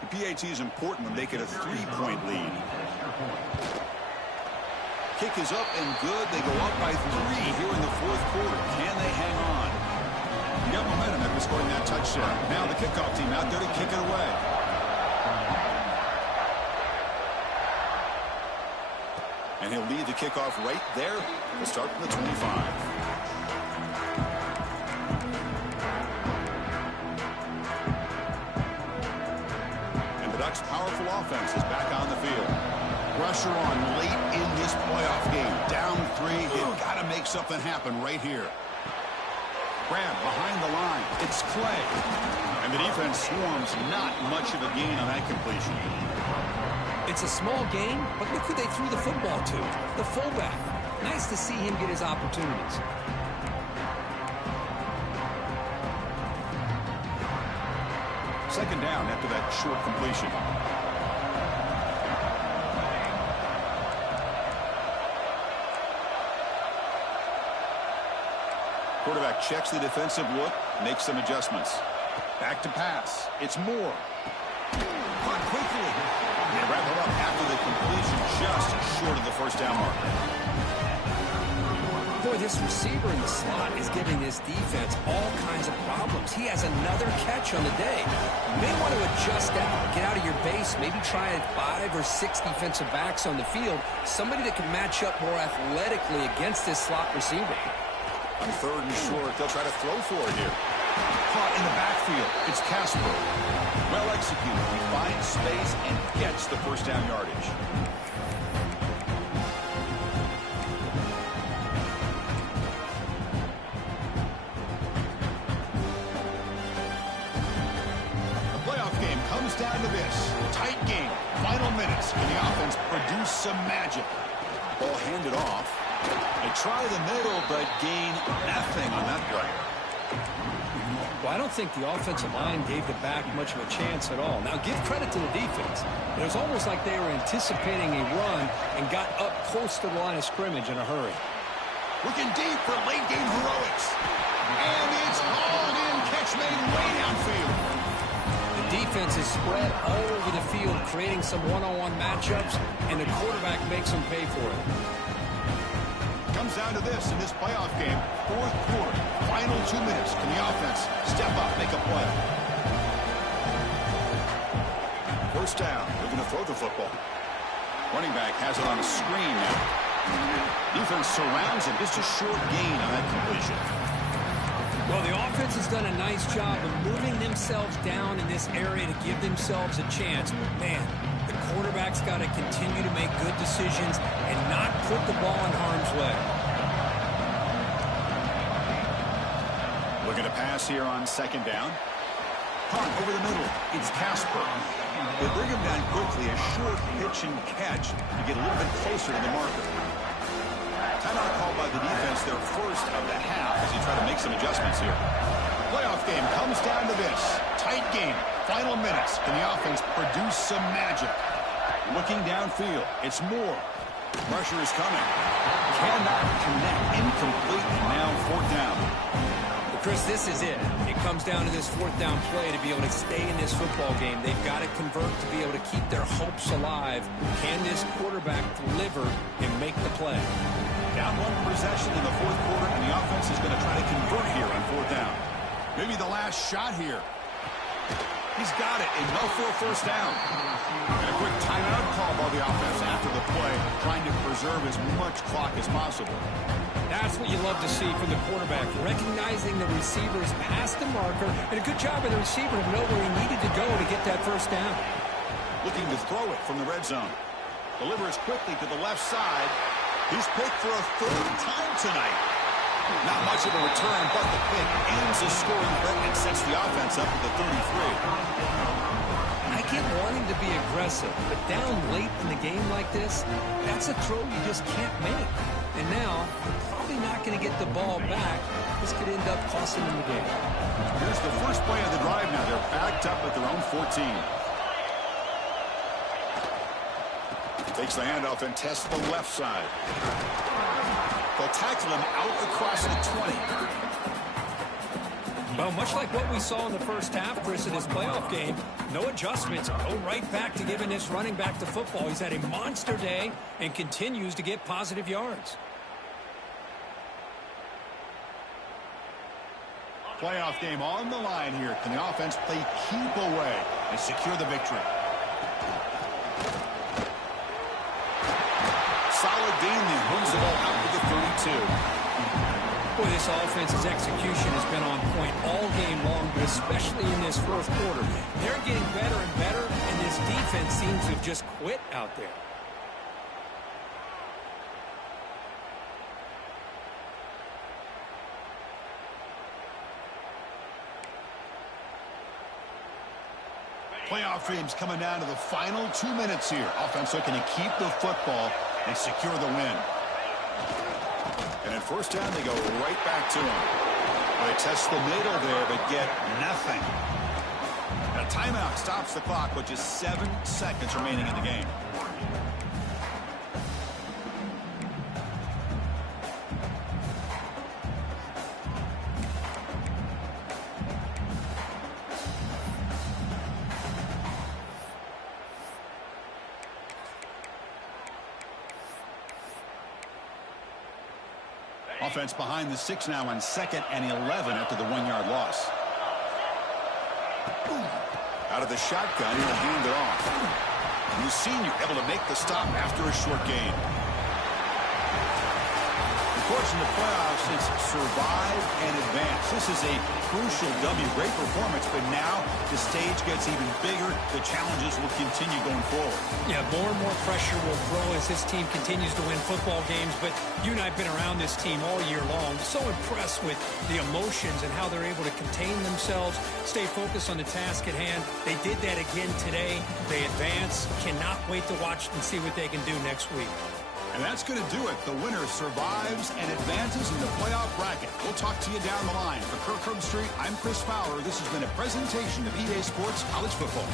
The PAT is important when making a 3-point lead. Kick is up and good. They go up by 3 here in the 4th quarter. Can they hang on? You got momentum after scoring that touchdown. Now the kickoff team out there to kick it away. And he'll lead the kickoff right there. We'll start from the 25. And the Ducks' powerful offense is back on the field. Pressure on late in this playoff game. Down 3. They've got to make something happen right here. Grab behind the line. It's Clay. And the defense swarms. Not much of a gain on that completion. It's a small game, but look who they threw the football to. The fullback. Nice to see him get his opportunities. Second down after that short completion. Quarterback checks the defensive look, makes some adjustments. Back to pass. It's Moore. Caught quickly. They wrap it up after the completion, just short of the 1st down marker. Boy, this receiver in the slot is giving this defense all kinds of problems. He has another catch on the day. You may want to adjust that, get out of your base, maybe try 5 or 6 defensive backs on the field, somebody that can match up more athletically against this slot receiver. On 3rd and short, they'll try to throw for it here. Caught in the backfield. It's Casper. Well executed. He finds space and gets the first down yardage. The playoff game comes down to this. Tight game. Final minutes. Can the offense produce some magic? Ball handed off. They try the middle, but gain nothing on that play. Well, I don't think the offensive line gave the back much of a chance at all. Now, give credit to the defense. It was almost like they were anticipating a run and got up close to the line of scrimmage in a hurry. Looking deep for late-game heroics. And it's hauled in. Catch made way downfield. The defense is spread all over the field, creating some one-on-one matchups, and the quarterback makes them pay for it. Comes down to this in this playoff game. 4th quarter, final 2 minutes. Can the offense step up, make a play? First down. They're going to throw the football. Running back has it on a screen now. Defense surrounds him. Just a short gain on that completion. Well, the offense has done a nice job of moving themselves down in this area to give themselves a chance. But, man, the quarterback's got to continue to make good decisions and not put the ball in harm's way. Looking to pass here on 2nd down. Caught over the middle. It's Casper. They bring him down quickly. A short pitch and catch to get a little bit closer to the marker. Timeout called by the defense, their first of the half, as you try to make some adjustments here. Playoff game comes down to this. Tight game. Final minutes. Can the offense produce some magic? Looking downfield. It's Moore. Pressure is coming. Cannot connect. Incomplete. And now 4th down. Well, Chris, this is it. It comes down to this 4th down play to be able to stay in this football game. They've got to convert to be able to keep their hopes alive. Can this quarterback deliver and make the play? Down 1 possession in the 4th quarter, and the offense is going to try to convert here on 4th down. Maybe the last shot here. He's got it. Enough for a first down. And a quick timeout call by the offense after the play, trying to preserve as much clock as possible. That's what you love to see from the quarterback, recognizing the receiver's past the marker, and a good job of the receiver to know where he needed to go to get that first down. Looking to throw it from the red zone. Delivers quickly to the left side. He's picked for a 3rd time tonight. Not much of a return, but the pick ends the scoring threat and sets the offense up at the 33. I get wanting to be aggressive, but down late in the game like this, that's a throw you just can't make. And now, they're probably not going to get the ball back. This could end up costing them the game. Here's the first play of the drive now. They're backed up at their own 14. Takes the handoff and tests the left side. They'll tackle him out across the 20. Well, much like what we saw in the first half, Chris, in this playoff game, no adjustments. Go right back to giving this running back the football. He's had a monster day and continues to get positive yards. Playoff game on the line here. Can the offense play keep away and secure the victory? Solid game there. Moves the ball out to the 32. Boy, this offense's execution has been on point all game long, but especially in this 4th quarter. They're getting better and better, and this defense seems to have just quit out there. Playoff games coming down to the final 2 minutes here. Offense looking to keep the football and secure the win. And at first down, they go right back to him. They test the middle there, but get nothing. A timeout stops the clock, with just 7 seconds remaining in the game. Offense behind the 6 now on 2nd and 11 after the 1-yard loss. Out of the shotgun, he'll hand it off. Senior able to make the stop after a short gain. course, in the playoffs, it's survive and advance. This is a crucial W. Great performance, but now the stage gets even bigger. The challenges will continue going forward. Yeah, more and more pressure will grow as this team continues to win football games, but you and I have been around this team all year long. So impressed with the emotions and how they're able to contain themselves, stay focused on the task at hand. They did that again today. They advance. Cannot wait to watch and see what they can do next week. And that's going to do it. The winner survives and advances in the playoff bracket. We'll talk to you down the line. For Kirk Herbstreit, I'm Chris Fowler. This has been a presentation of EA Sports College Football.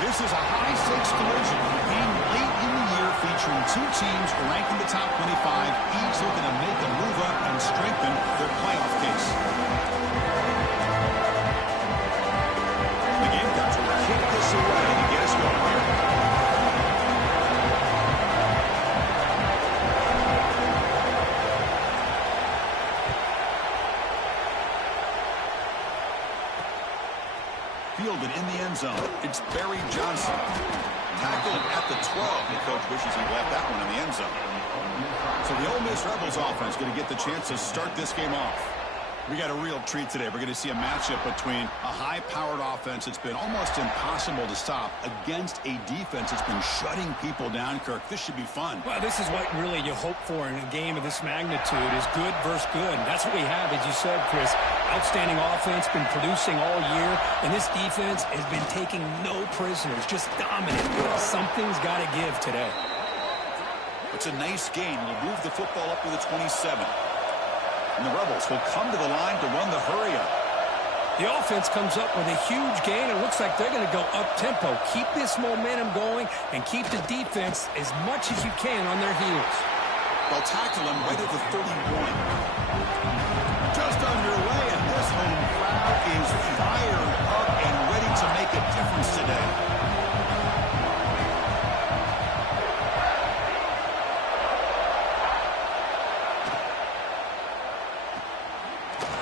This is a high-stakes collision, a game late in the year featuring two teams ranked in the top 25, each looking to make a move up and strengthen their playoff case. The Gamecocks will kick this away to get us going here. Fielded in the end zone. It's Barry Johnson. Tackled at the 12. The coach wishes he left that one in the end zone. So the Ole Miss Rebels offense going to get the chance to start this game off. We got a real treat today. We're going to see a matchup between a high-powered offense that's been almost impossible to stop against a defense that's been shutting people down, Kirk. This should be fun. Well, this is what really you hope for in a game of this magnitude is good versus good. And that's what we have, as you said, Chris. Outstanding offense, been producing all year, and this defense has been taking no prisoners, just dominant. Something's got to give today. It's a nice gain. We'll move the football up to the 27. And the Rebels will come to the line to run the hurry-up. The offense comes up with a huge gain. It looks like they're going to go up-tempo. Keep this momentum going and keep the defense as much as you can on their heels. They'll tackle him right at the 31. Just underway, and this home crowd is fired up and ready to make a difference today.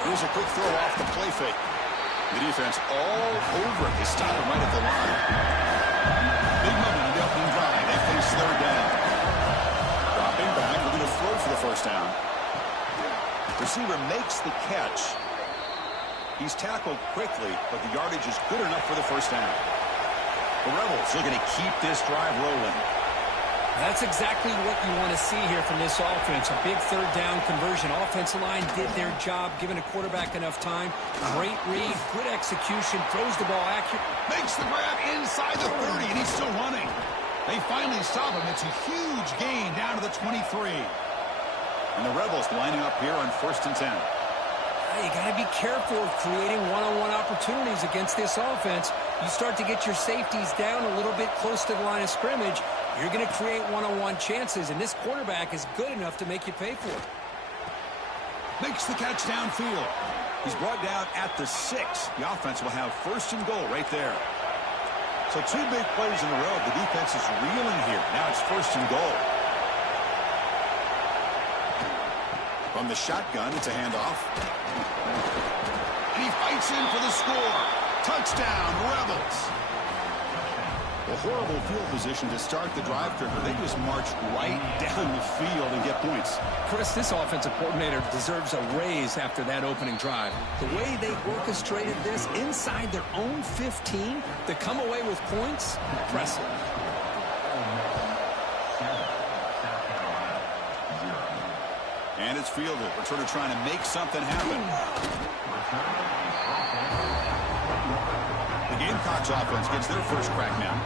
Here's a quick throw off the play fake. The defense all over it. They stop him right at the line. Big moment in the opening drive. They face third down. Dropping back, looking to throw for the first down. Receiver makes the catch. He's tackled quickly, but the yardage is good enough for the first down. The Rebels looking to keep this drive rolling. That's exactly what you want to see here from this offense. A big third down conversion. Offensive line did their job, giving a quarterback enough time. Great read, good execution, throws the ball accurate. Makes the grab inside the 30, and he's still running. They finally stop him. It's a huge gain down to the 23. And the Rebels lining up here on 1st and 10. You got to be careful of creating one-on-one opportunities against this offense. You start to get your safeties down a little bit close to the line of scrimmage, you're going to create one-on-one chances, and this quarterback is good enough to make you pay for it. Makes the catch downfield. He's brought down at the 6. The offense will have 1st and goal right there. So 2 big plays in a row. The defense is reeling here. Now it's 1st and goal. From the shotgun, it's a handoff. And he fights in for the score. Touchdown, Rebels. A horrible field position to start the drive, Trevor. They just march right down the field and get points. Chris, this offensive coordinator deserves a raise after that opening drive. The way they orchestrated this inside their own 15 to come away with points, impressive. And it's fielded. Returner trying to make something happen. The Gamecocks offense gets their first crack now.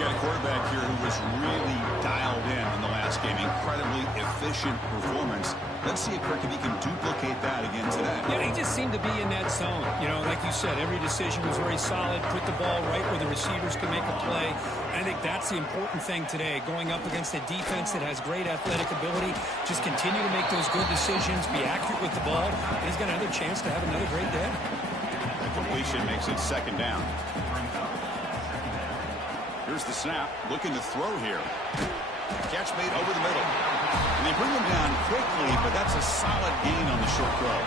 Got a quarterback here who was really dialed in the last game. Incredibly efficient performance. Let's see if Kirk, if he can duplicate that again today. Yeah, he just seemed to be in that zone. You know, like you said, every decision was very solid. Put the ball right where the receivers can make a play. I think that's the important thing today. Going up against a defense that has great athletic ability. Just continue to make those good decisions. Be accurate with the ball. And he's got another chance to have another great day. The completion makes it 2nd down. Here's the snap. Looking to throw here. Catch made over the middle. And they bring him down quickly, but that's a solid gain on the short throw.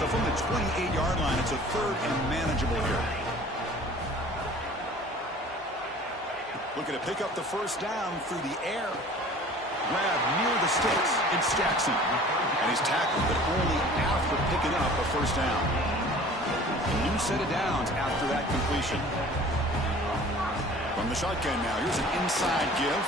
So from the 28-yard line, it's a 3rd and manageable here. Looking to pick up the 1st down through the air. Grab near the sticks. It's Jackson. And he's tackled, but only after picking up a 1st down. A new set of downs after that completion. From the shotgun now, here's an inside give.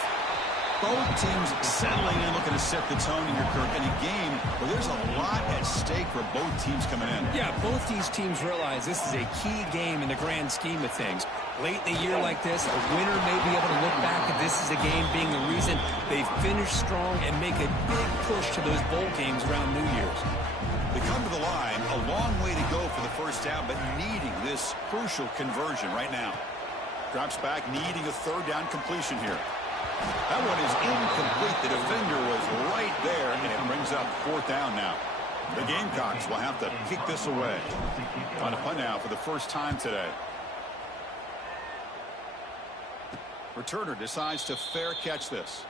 Both teams settling in, looking to set the tone here, Kirk, in a game where there's a lot at stake for both teams coming in. Yeah, both these teams realize this is a key game in the grand scheme of things. Late in a year like this, a winner may be able to look back at this as a game being the reason they finish strong and make a big push to those bowl games around New Year's. They come to the line, a long way to go for the 1st down, but needing this crucial conversion right now. Drops back, needing a 3rd down completion here. That one is incomplete. The defender was right there, and it brings up 4th down now. The Gamecocks will have to kick this away. On a punt now for the 1st time today. Returner decides to fair catch this.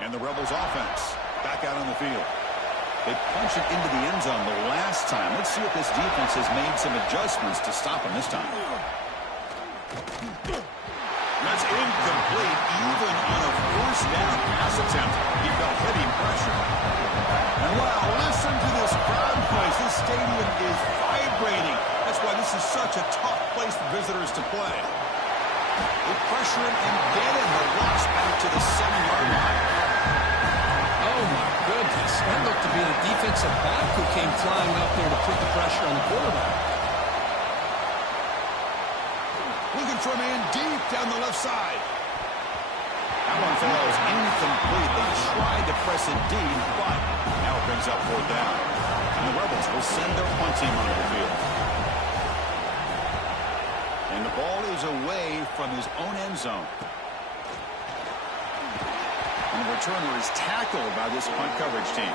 And the Rebels offense back out on the field. They punch it into the end zone the last time. Let's see if this defense has made some adjustments to stop him this time. That's incomplete, even on a 1st down pass attempt. He felt heavy pressure. And wow, listen to this crowd noise. This stadium is vibrating. That's why this is such a tough place for visitors to play. They pressure him and get him. The loss back to the 7-yard line. Oh, my goodness. That looked to be the defensive back who came flying up there to put the pressure on the quarterback. Looking for a man deep down the left side. That one falls incomplete. They tried to press it deep, but now it brings up 4th down. And the Rebels will send their punt team onto the field. And the ball is away from his own end zone. And the returner is tackled by this punt coverage team.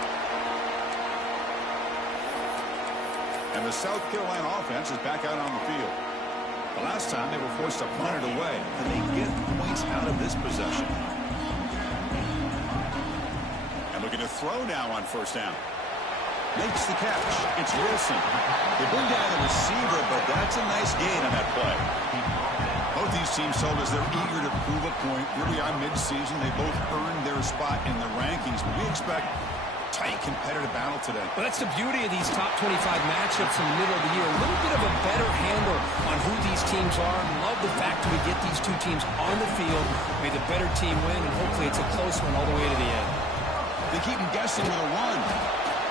And the South Carolina offense is back out on the field. The last time they were forced to punt it away. Can they get points out of this possession? And looking to throw now on 1st down. Makes the catch. It's Wilson. They bring down the receiver, but that's a nice gain on that play. Both these teams told us they're eager to prove a point. Here we are mid-season. They both earned their spot in the rankings, but we expect tight, competitive battle today. Well, that's the beauty of these top 25 matchups in the middle of the year. A little bit of a better handle on who these teams are. Love the fact that we get these two teams on the field. May the better team win, and hopefully it's a close one all the way to the end. They keep him guessing with a run.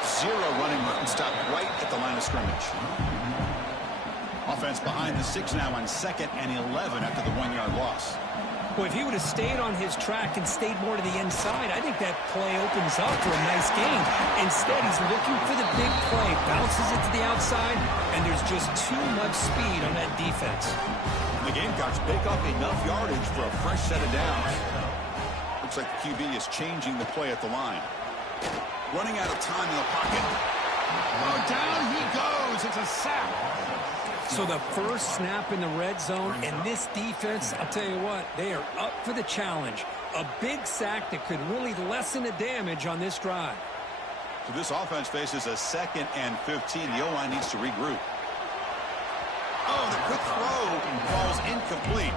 Zero running room. Stop right at the line of scrimmage. Offense behind the 6 now on 2nd and 11 after the 1-yard loss. Well, if he would have stayed on his track and stayed more to the inside, I think that play opens up for a nice gain. Instead, he's looking for the big play, bounces it to the outside, and there's just too much speed on that defense. The Gamecocks pick up enough yardage for a fresh set of downs. Looks like the QB is changing the play at the line. Running out of time in the pocket. Oh, down he goes. It's a sack. So the first snap in the red zone, and this defense, I'll tell you what, they are up for the challenge. A big sack that could really lessen the damage on this drive. So this offense faces a 2nd and 15. The O-line needs to regroup. Oh, the quick throw falls incomplete.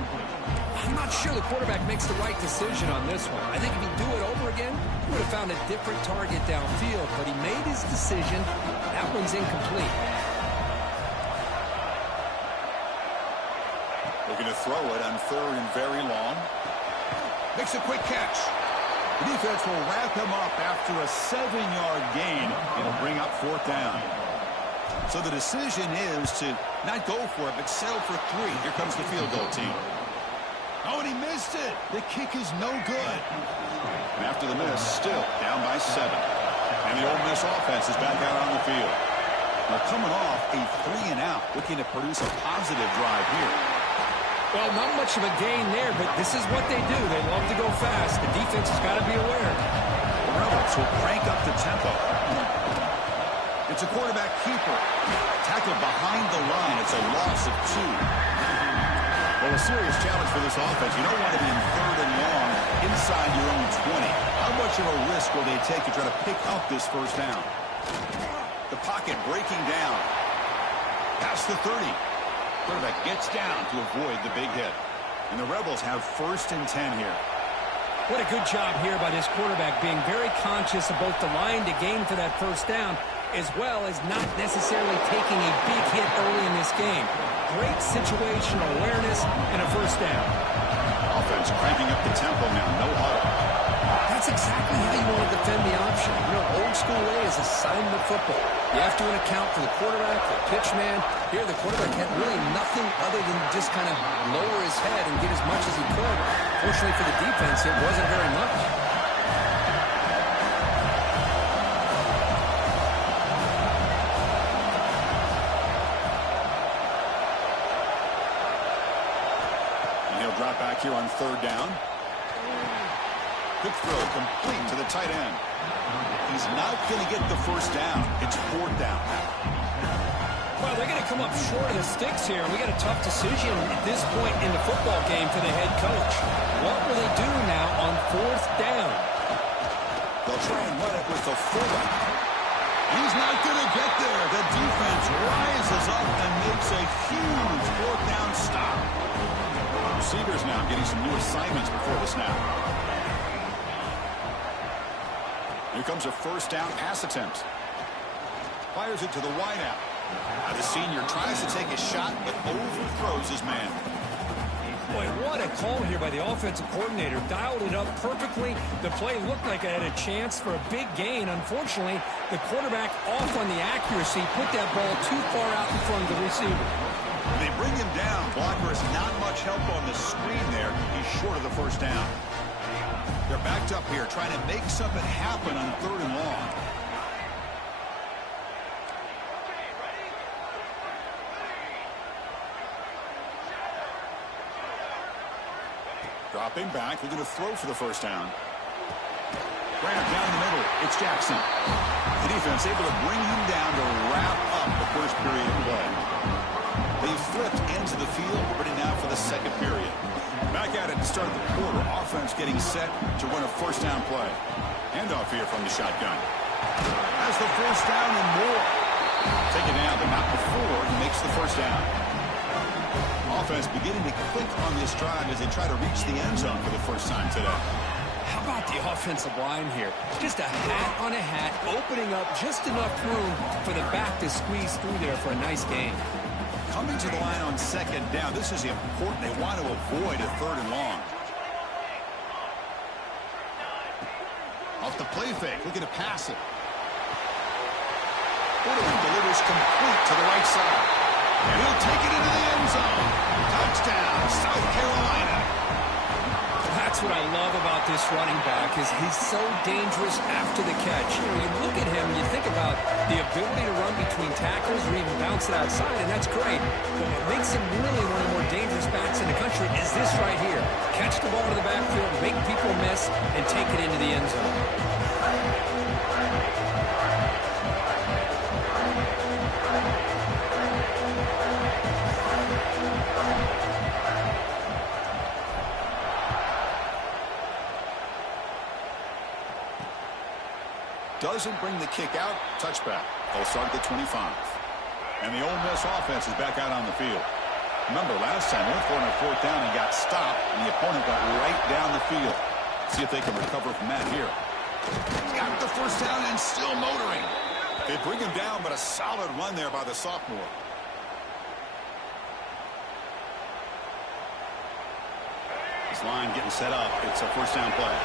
I'm not sure the quarterback makes the right decision on this one. I think if he'd do it over again, he would have found a different target downfield, but he made his decision. That one's incomplete. Looking to throw it on 3rd and very long. Makes a quick catch. The defense will wrap him up after a 7-yard gain. It'll bring up 4th down. So the decision is to not go for it, but settle for 3. Here comes the field goal team. Oh, and he missed it. The kick is no good. And after the miss, still down by 7. And the Ole Miss offense is back out on the field. Now coming off a 3-and-out, looking to produce a positive drive here. Well, not much of a gain there, but this is what they do. They love to go fast. The defense has got to be aware. The Rebels will crank up the tempo. It's a quarterback keeper. Tackled behind the line. It's a loss of 2. Well, a serious challenge for this offense. You don't want to be in 3rd and long inside your own 20. How much of a risk will they take to try to pick up this first down? The pocket breaking down. Past the 30. Quarterback gets down to avoid the big hit. And the Rebels have 1st and 10 here. What a good job here by this quarterback, being very conscious of both the line to gain for that first down, as well as not necessarily taking a big hit early in this game. Great situational awareness and a first down. Offense cranking up the tempo now. No huddle. That's exactly how you want to defend the option. You know, old school way is assignment football. You have to account for the quarterback, the pitch man. Here, the quarterback had really nothing other than just kind of lower his head and get as much as he could. Fortunately for the defense, it wasn't very much. And he'll drop back here on 3rd down. Quick throw complete to the tight end. He's not going to get the first down. It's 4th down. Well, they're going to come up short of the sticks here. We got a tough decision at this point in the football game for the head coach. What will they do now on 4th down? They'll try and run it with the fullback. He's not going to get there. The defense rises up and makes a huge 4th down stop. Receivers now getting some new assignments before the snap. Here comes a 1st down pass attempt. Fires it to the wideout. Now the senior tries to take a shot, but overthrows his man. Boy, what a call here by the offensive coordinator. Dialed it up perfectly. The play looked like it had a chance for a big gain. Unfortunately, the quarterback off on the accuracy, put that ball too far out in front of the receiver. They bring him down. Blocker is not much help on the screen there. He's short of the first down. They're backed up here, trying to make something happen on 3rd and long. Dropping back, looking to throw for the first down. Grab down the middle. It's Jackson. The defense able to bring him down to wrap up the first period of play. They've flipped into the field, ready now for the 2nd period. Back at it to start the quarter. Offense getting set to run a first down play. Handoff here from the shotgun. Has the first down and more. Taken down, but not before he makes the first down. Offense beginning to click on this drive as they try to reach the end zone for the first time today. How about the offensive line here? Just a hat on a hat, opening up just enough room for the back to squeeze through there for a nice gain. Coming to the line on second down, this is important. They want to avoid a 3rd and long. Off the play fake, looking to pass it. Quarterback delivers complete to the right side. And he'll take it into the end zone. Touchdown, South Carolina. That's what I love about this running back is he's so dangerous after the catch. You know, you look at him and you think about the ability to run between tackles or even bounce it outside, and that's great. But what makes him really one of the more dangerous backs in the country is this right here. Catch the ball to the backfield, make people miss, and take it into the end zone. Doesn't bring the kick out. Touchback. They'll start at the 25. And the Ole Miss offense is back out on the field. Remember, last time, went for it on 4th down and got stopped, and the opponent got right down the field. See if they can recover from that here. Got the 1st down and still motoring. They bring him down, but a solid run there by the sophomore. This line getting set up. It's a 1st down play.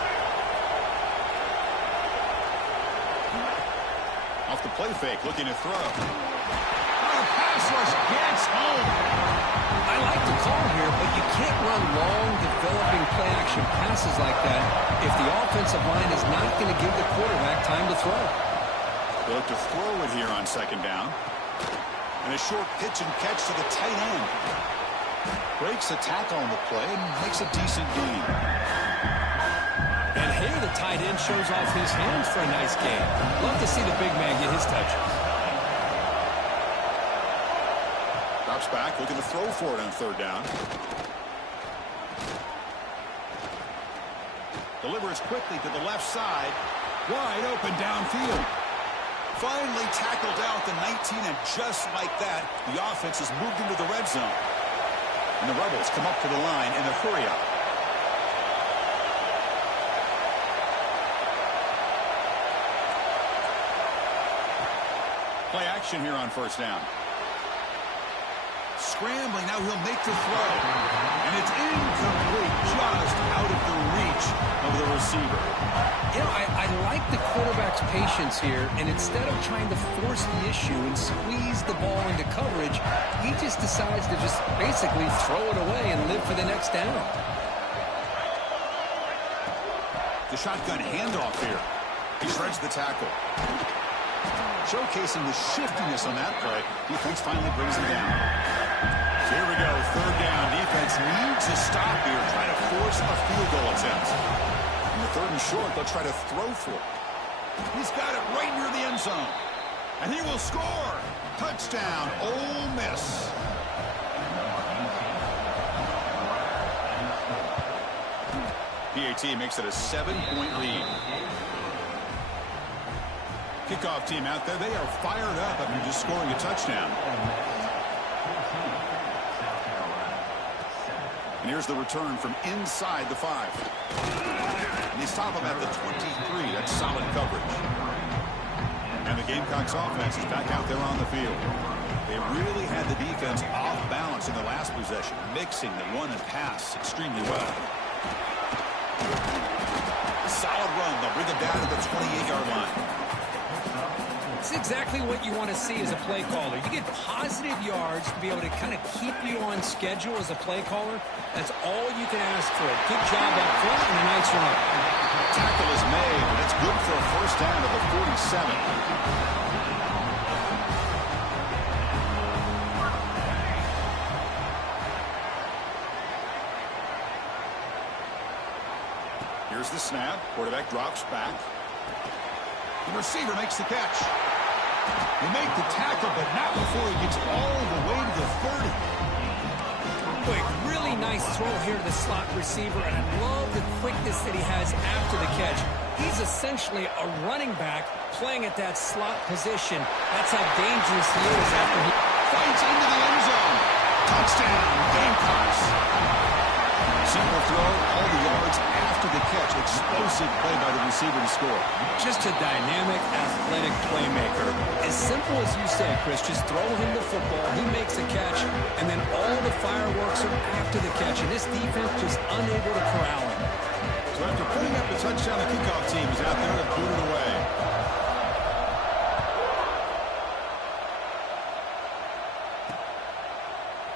Off the play fake, looking to throw. The pass rush gets home. I like the call here, but you can't run long, developing play-action passes like that if the offensive line is not going to give the quarterback time to throw. They look to throw it here on 2nd down. And a short pitch and catch to the tight end. Breaks the tackle on the play and makes a decent gain. And here the tight end shows off his hands for a nice gain. Love to see the big man get his touches. Drops back, looking to throw for it on 3rd down. Delivers quickly to the left side. Wide open downfield. Finally tackled out the 19, and just like that, the offense has moved into the red zone. And the Rebels come up to the line in a hurry-up. Play action here on 1st down. Scrambling, now he'll make the throw. And it's incomplete, just out of the reach of the receiver. You know, I like the quarterback's patience here, and instead of trying to force the issue and squeeze the ball into coverage, he just decides to just basically throw it away and live for the next down. The shotgun handoff here. He shreds the tackle. Showcasing the shiftiness on that play. Defense finally brings him down. So here we go, 3rd down. Defense needs a stop here, trying to force a field goal attempt. In the 3rd and short, they'll try to throw for it. He's got it right near the end zone. And he will score. Touchdown, Ole Miss. PAT makes it a 7-point lead. Kickoff team out there, they are fired up after just scoring a touchdown. And here's the return from inside the 5. And they stop him at the 23. That's solid coverage. And the Gamecocks offense is back out there on the field. They really had the defense off balance in the last possession, mixing the run and pass extremely well. Solid run. They'll bring it down to the 28-yard line. It's exactly what you want to see as a play caller. You get positive yards to be able to kind of keep you on schedule as a play caller. That's all you can ask for. Good job up front and a nice run. Tackle is made, and it's good for a 1st down to the 47. Here's the snap. Quarterback drops back. The receiver makes the catch. They make the tackle, but not before he gets all the way to the 30. Boy, really nice throw here to the slot receiver, and I love the quickness that he has after the catch. He's essentially a running back playing at that slot position. That's how dangerous he is after he fights into the end zone. Touchdown, Gamecocks. Simple throw, all the yards after the catch. Explosive play by the receiver to score. Just a dynamic, athletic playmaker. As simple as you say, Chris, just throw him the football, he makes a catch, and then all the fireworks are after the catch, and this defense just unable to corral him. So after putting up the touchdown, the kickoff team is out there to boot it away.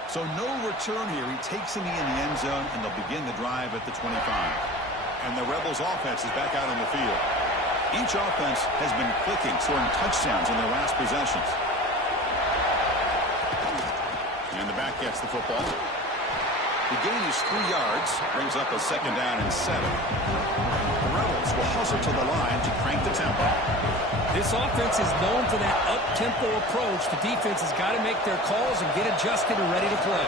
So no return here. He takes it in the end zone, and they'll begin the drive at the 25. And the Rebels offense is back out on the field. Each offense has been clicking, scoring touchdowns in their last possessions. And the back gets the football. The gain is 3 yards, brings up a 2nd down and 7. The Rebels will hustle to the line to crank the tempo. This offense is known for that up-tempo approach. The defense has got to make their calls and get adjusted and ready to play.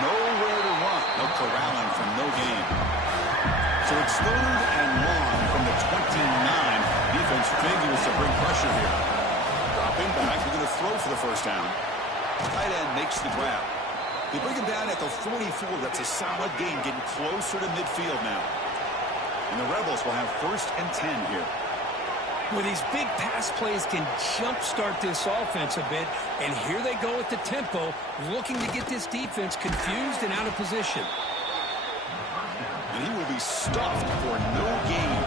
Nowhere to run. No corralling from no gain. So it's 3rd and long from the 29. Defense figures to bring pressure here. Dropping back. They're going to throw for the 1st down. Tight end makes the grab. They bring him down at the 44. That's a solid gain, getting closer to midfield now. And the Rebels will have 1st and 10 here. Well, these big pass plays can jumpstart this offense a bit. And here they go at the tempo, looking to get this defense confused and out of position. And he will be stuffed for no gain.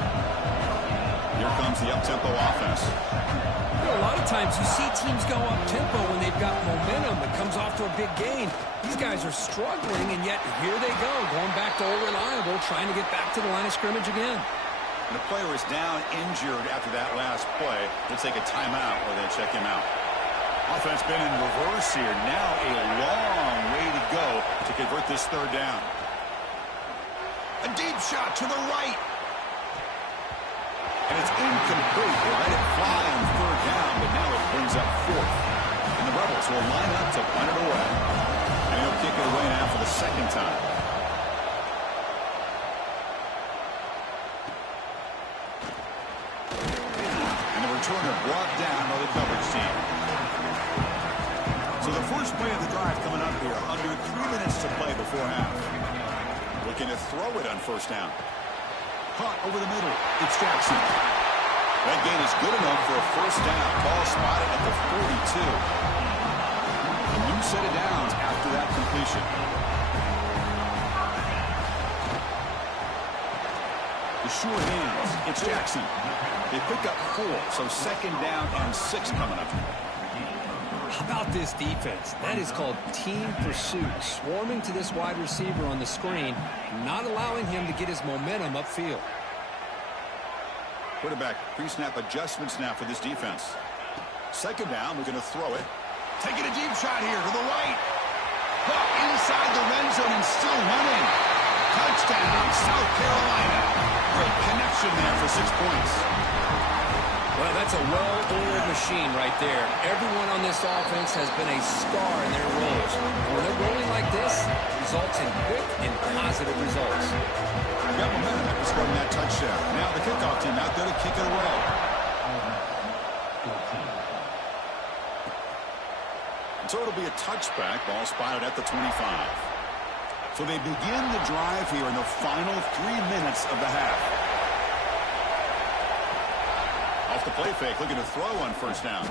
Here comes the up-tempo offense. You know, a lot of times you see teams go up-tempo when they've got momentum that comes off to a big gain. These guys are struggling, and yet here they go, going back to old reliable, trying to get back to the line of scrimmage again. And the player is down injured after that last play. They'll take a timeout or they'll check him out. Offense been in reverse here. Now a long way to go to convert this 3rd down. A deep shot to the right. And it's incomplete. They let it fly on 3rd down, but now it brings up 4th. And the Rebels will line up to punt it away. And he'll kick it away now for the 2nd time. And the returner brought down by the coverage team. So the first play of the drive coming up here. Under 3 minutes to play before half. Looking to throw it on 1st down. Caught over the middle. It's Jackson. That gain is good enough for a 1st down. Ball spotted at the 42. A new set of downs after that completion. The short hands. It's Jackson. They pick up 4, so 2nd down and 6 coming up. How about this defense? That is called team pursuit. Swarming to this wide receiver on the screen, not allowing him to get his momentum upfield. Quarterback pre-snap adjustments now for this defense. 2nd down, we're going to throw it. Taking a deep shot here to the right. Caught inside the red zone and still running. Touchdown, South Carolina. Great connection there for 6 points. Well, that's a well-oiled machine right there. Everyone on this offense has been a star in their roles. When they're rolling like this, results in quick and positive results. Got momentum after scoring that touchdown. Now the kickoff team out there to kick it away. So it'll be a touchback. Ball spotted at the 25. So they begin the drive here in the final 3 minutes of the half. Off the play fake, looking to throw on 1st down.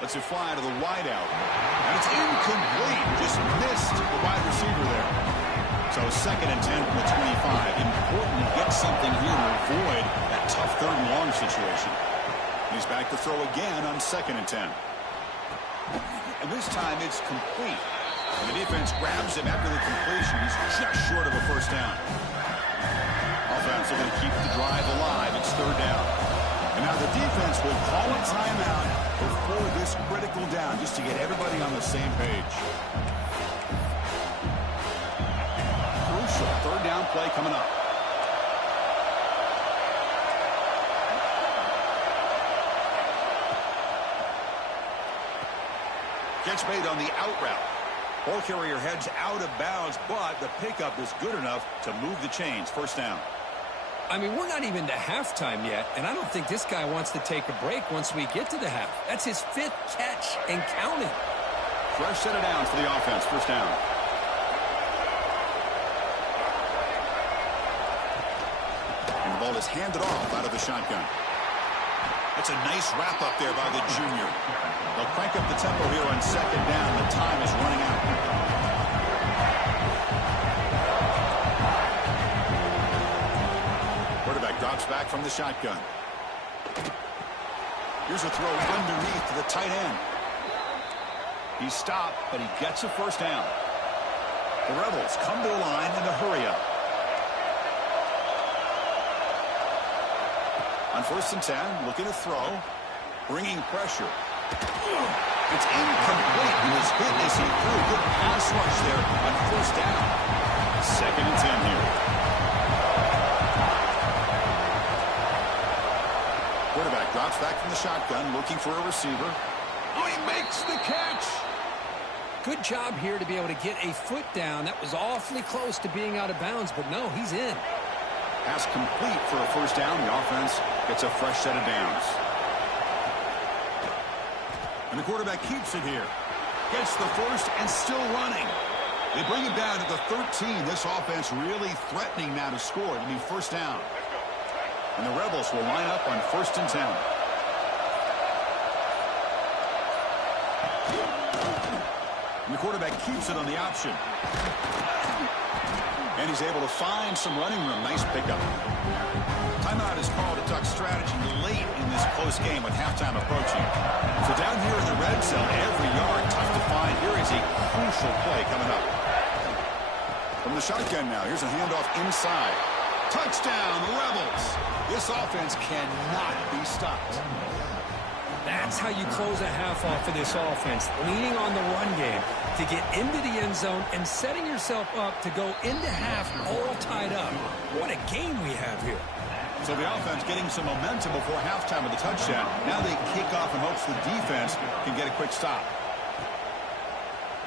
Lets it fly to the wideout. And it's incomplete. Just missed the wide receiver there. So 2nd and 10 from the 25. Important to get something here to avoid that tough 3rd and long situation. He's back to throw again on 2nd and 10. And this time it's complete. And the defense grabs him after the completion. He's just short of a 1st down. Offense are going to keep the drive alive. It's 3rd down. And now the defense will call a timeout before this critical down just to get everybody on the same page. Crucial 3rd down play coming up. Catch made on the out route. Ball carrier heads out of bounds, but the pickup is good enough to move the chains. 1st down. I mean, we're not even to halftime yet, and I don't think this guy wants to take a break once we get to the half. That's his 5th catch and counting. Fresh set of downs for the offense. 1st down. is handed off out of the shotgun. That's a nice wrap up there by the junior. They'll crank up the tempo here on second down. The time is running out. Quarterback drops back from the shotgun. Here's a throw underneath to the tight end. He stopped, but he gets a first down. The Rebels come to the line in a hurry-up. On 1st and 10, looking to throw, bringing pressure. It's incomplete. He was hit as he threw. Good pass rush there on 1st down. 2nd and 10 here. Quarterback drops back from the shotgun, looking for a receiver. Oh, he makes the catch. Good job here to be able to get a foot down. That was awfully close to being out of bounds, but no, he's in. Pass complete for a first down. The offense gets a fresh set of downs. And the quarterback keeps it here. Gets the first and still running. They bring it down to the 13. This offense really threatening now to score. It'll be first down. And the Rebels will line up on 1st and 10. And the quarterback keeps it on the option. And he's able to find some running room. Nice pickup. Timeout is called to talk strategy late in this close game with halftime approaching. So down here in the red zone, every yard tough to find. Here is a crucial play coming up. From the shotgun now, here's a handoff inside. Touchdown, Rebels. This offense cannot be stopped. That's how you close a half off for this offense, leaning on the run game to get into the end zone and setting yourself up to go into half all tied up. What a game we have here. So the offense getting some momentum before halftime with the touchdown. Now they kick off in hopes the defense can get a quick stop.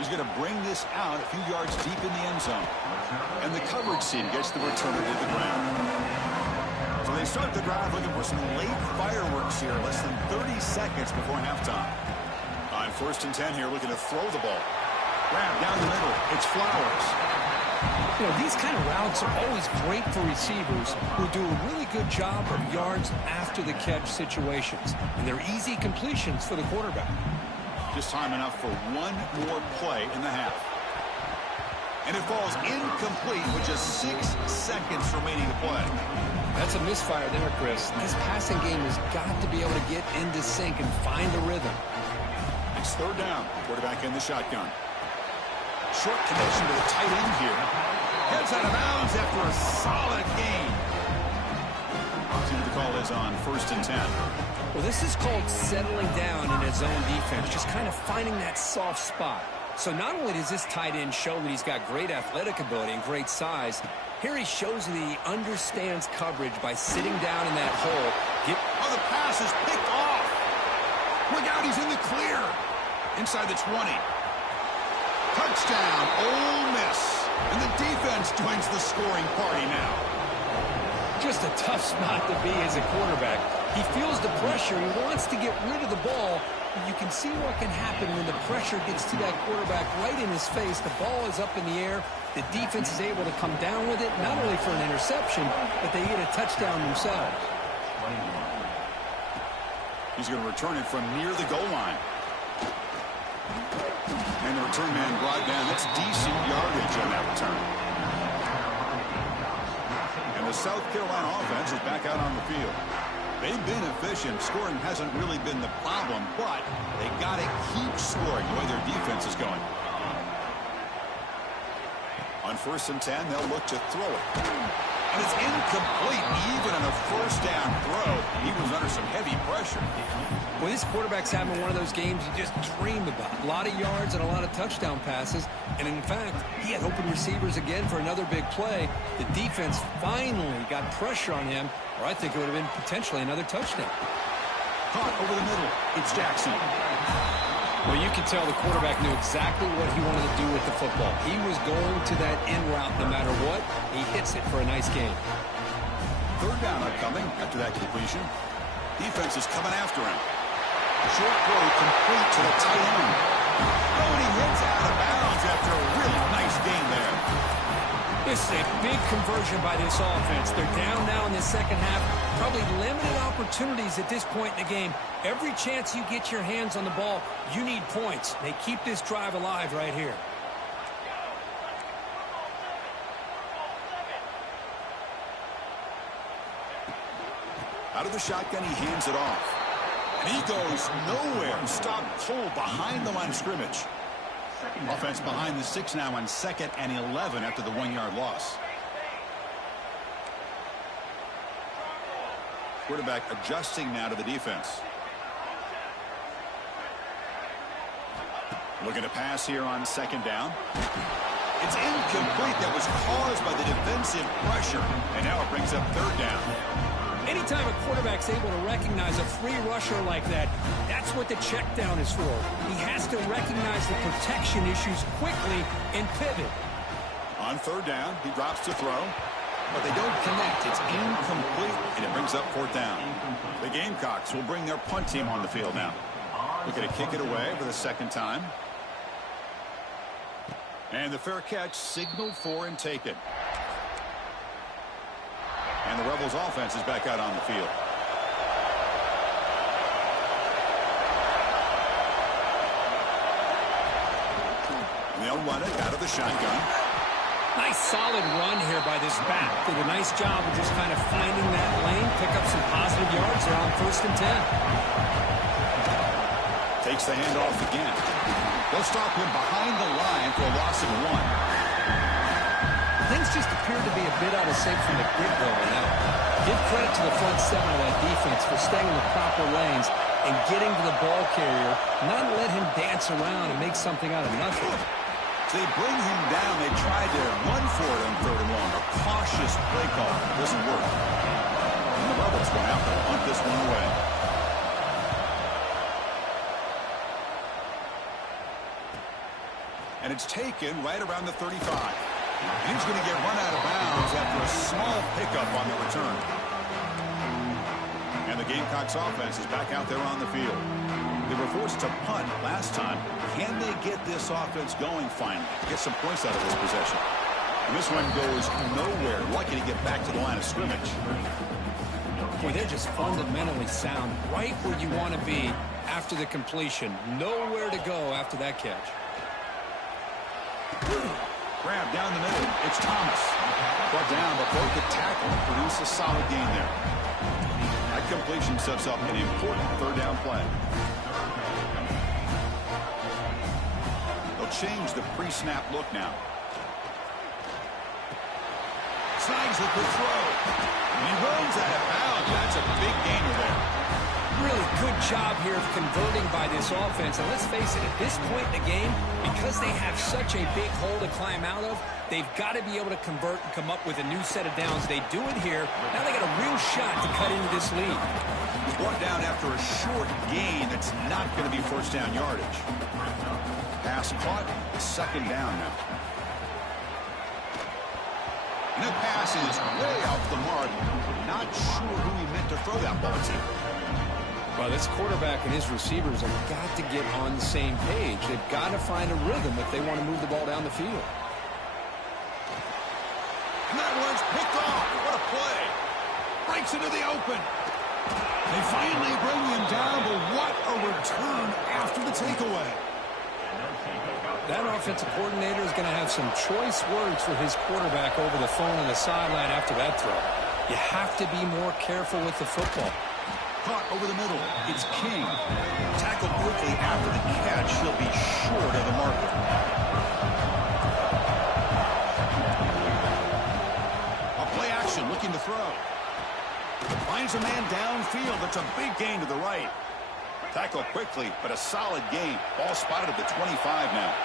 He's going to bring this out a few yards deep in the end zone. And the coverage team gets the returner to the ground. So they start the drive looking for some late fireworks here, less than 30 seconds before halftime. On 1st and 10 here, looking to throw the ball. Grab down the middle. It's Flowers. You know, these kind of routes are always great for receivers who do a really good job of yards after the catch situations. And they're easy completions for the quarterback. Just time enough for one more play in the half. And it falls incomplete with just 6 seconds remaining to play. That's a misfire there, Chris. This passing game has got to be able to get into sync and find the rhythm. It's 3rd down. Quarterback in the shotgun. Short connection to the tight end here. Heads out of bounds after a solid game. See what the call is on 1st and 10. Well, this is called settling down in his own defense, just kind of finding that soft spot. So not only does this tight end show that he's got great athletic ability and great size, here he shows that he understands coverage by sitting down in that hole. Oh, the pass is picked off. Look out, he's in the clear. Inside the 20. Touchdown, Ole Miss. And the defense joins the scoring party now. Just a tough spot to be as a quarterback. He feels the pressure. He wants to get rid of the ball. You can see what can happen when the pressure gets to that quarterback right in his face. The ball is up in the air. The defense is able to come down with it, not only for an interception, but they get a touchdown themselves. He's going to return it from near the goal line. And the return man brought down. That's decent yardage on that return. And the South Carolina offense is back out on the field. They've been efficient. Scoring hasn't really been the problem, but they got to keep scoring the way their defense is going. On 1st and 10, they'll look to throw it. And it's incomplete. Even in a first down throw, he was under some heavy pressure. Well, this quarterback's having one of those games you just dream about. A lot of yards and a lot of touchdown passes. And in fact, he had open receivers again for another big play. The defense finally got pressure on him, or I think it would have been potentially another touchdown. Caught over the middle. It's Jackson. Well, you can tell the quarterback knew exactly what he wanted to do with the football. He was going to that in route no matter what. He hits it for a nice game. 3rd down upcoming after that completion. Defense is coming after him. Short throw complete to the tight end. Oh, and he hits out of bounds after a really nice game there. This is a big conversion by this offense. They're down now in the second half. Probably limited opportunities at this point in the game. Every chance you get your hands on the ball, you need points. They keep this drive alive right here. Out of the shotgun, he hands it off. And he goes nowhere. Stop cold behind the line of scrimmage. Offense behind the 6 now on 2nd and 11 after the 1-yard loss. Quarterback adjusting now to the defense. Looking to pass here on 2nd down. It's incomplete. That was caused by the defensive pressure. And now it brings up 3rd down. Anytime a quarterback's able to recognize a free rusher like that, that's what the check down is for. He has to recognize the protection issues quickly and pivot. On 3rd down, he drops to throw, but they don't connect. It's incomplete, and it brings up 4th down. The Gamecocks will bring their punt team on the field now. Looking to kick it away for the 2nd time. And the fair catch signaled for and taken. And the Rebels offense is back out on the field. And they'll run it out of the shotgun. Nice solid run here by this back. Did a nice job of just kind of finding that lane, pick up some positive yards there on 1st and 10. Takes the handoff again. They'll stop him behind the line for a loss of 1. Things just appear to be a bit out of sync from the get-go now. Give credit to the front 7 of that defense for staying in the proper lanes and getting to the ball carrier, not let him dance around and make something out of nothing. So they bring him down. They tried to run for it on 3rd and long. A cautious play call. Doesn't work. And the Rebels will have to punt this one away. And it's taken right around the 35. And he's going to get run out of bounds after a small pickup on the return. And the Gamecocks offense is back out there on the field. They were forced to punt last time. Can they get this offense going finally? Get some points out of this possession. And this one goes nowhere. Lucky to get back to the line of scrimmage. Boy, they're just fundamentally sound. Right where you want to be after the completion. Nowhere to go after that catch. Grab down the middle. It's Thomas. Brought down, but broke the tackle. Produce a solid gain there. That completion sets up an important 3rd down play. They'll change the pre-snap look now. Snags the good throw. And he runs out of bounds. That's a big gainer there. Really good job here of converting by this offense. And let's face it, at this point in the game, because they have such a big hole to climb out of, they've got to be able to convert and come up with a new set of downs. They do it here. Now they got a real shot to cut into this lead. He's brought down after a short gain that's not going to be 1st down yardage. Pass caught, 2nd down now. And that pass is way off the mark. Not sure who he meant to throw that ball to. Well, this quarterback and his receivers have got to get on the same page. They've got to find a rhythm if they want to move the ball down the field. And that one's picked off. What a play. Breaks into the open. They finally bring him down, but what a return after the takeaway. That offensive coordinator is going to have some choice words for his quarterback over the phone on the sideline after that throw. You have to be more careful with the football. Caught over the middle. It's King. Tackled quickly after the catch. He'll be short of the marker. A play action looking to throw. Finds a man downfield. That's a big gain to the right. Tackle quickly, but a solid gain. Ball spotted at the 25 now.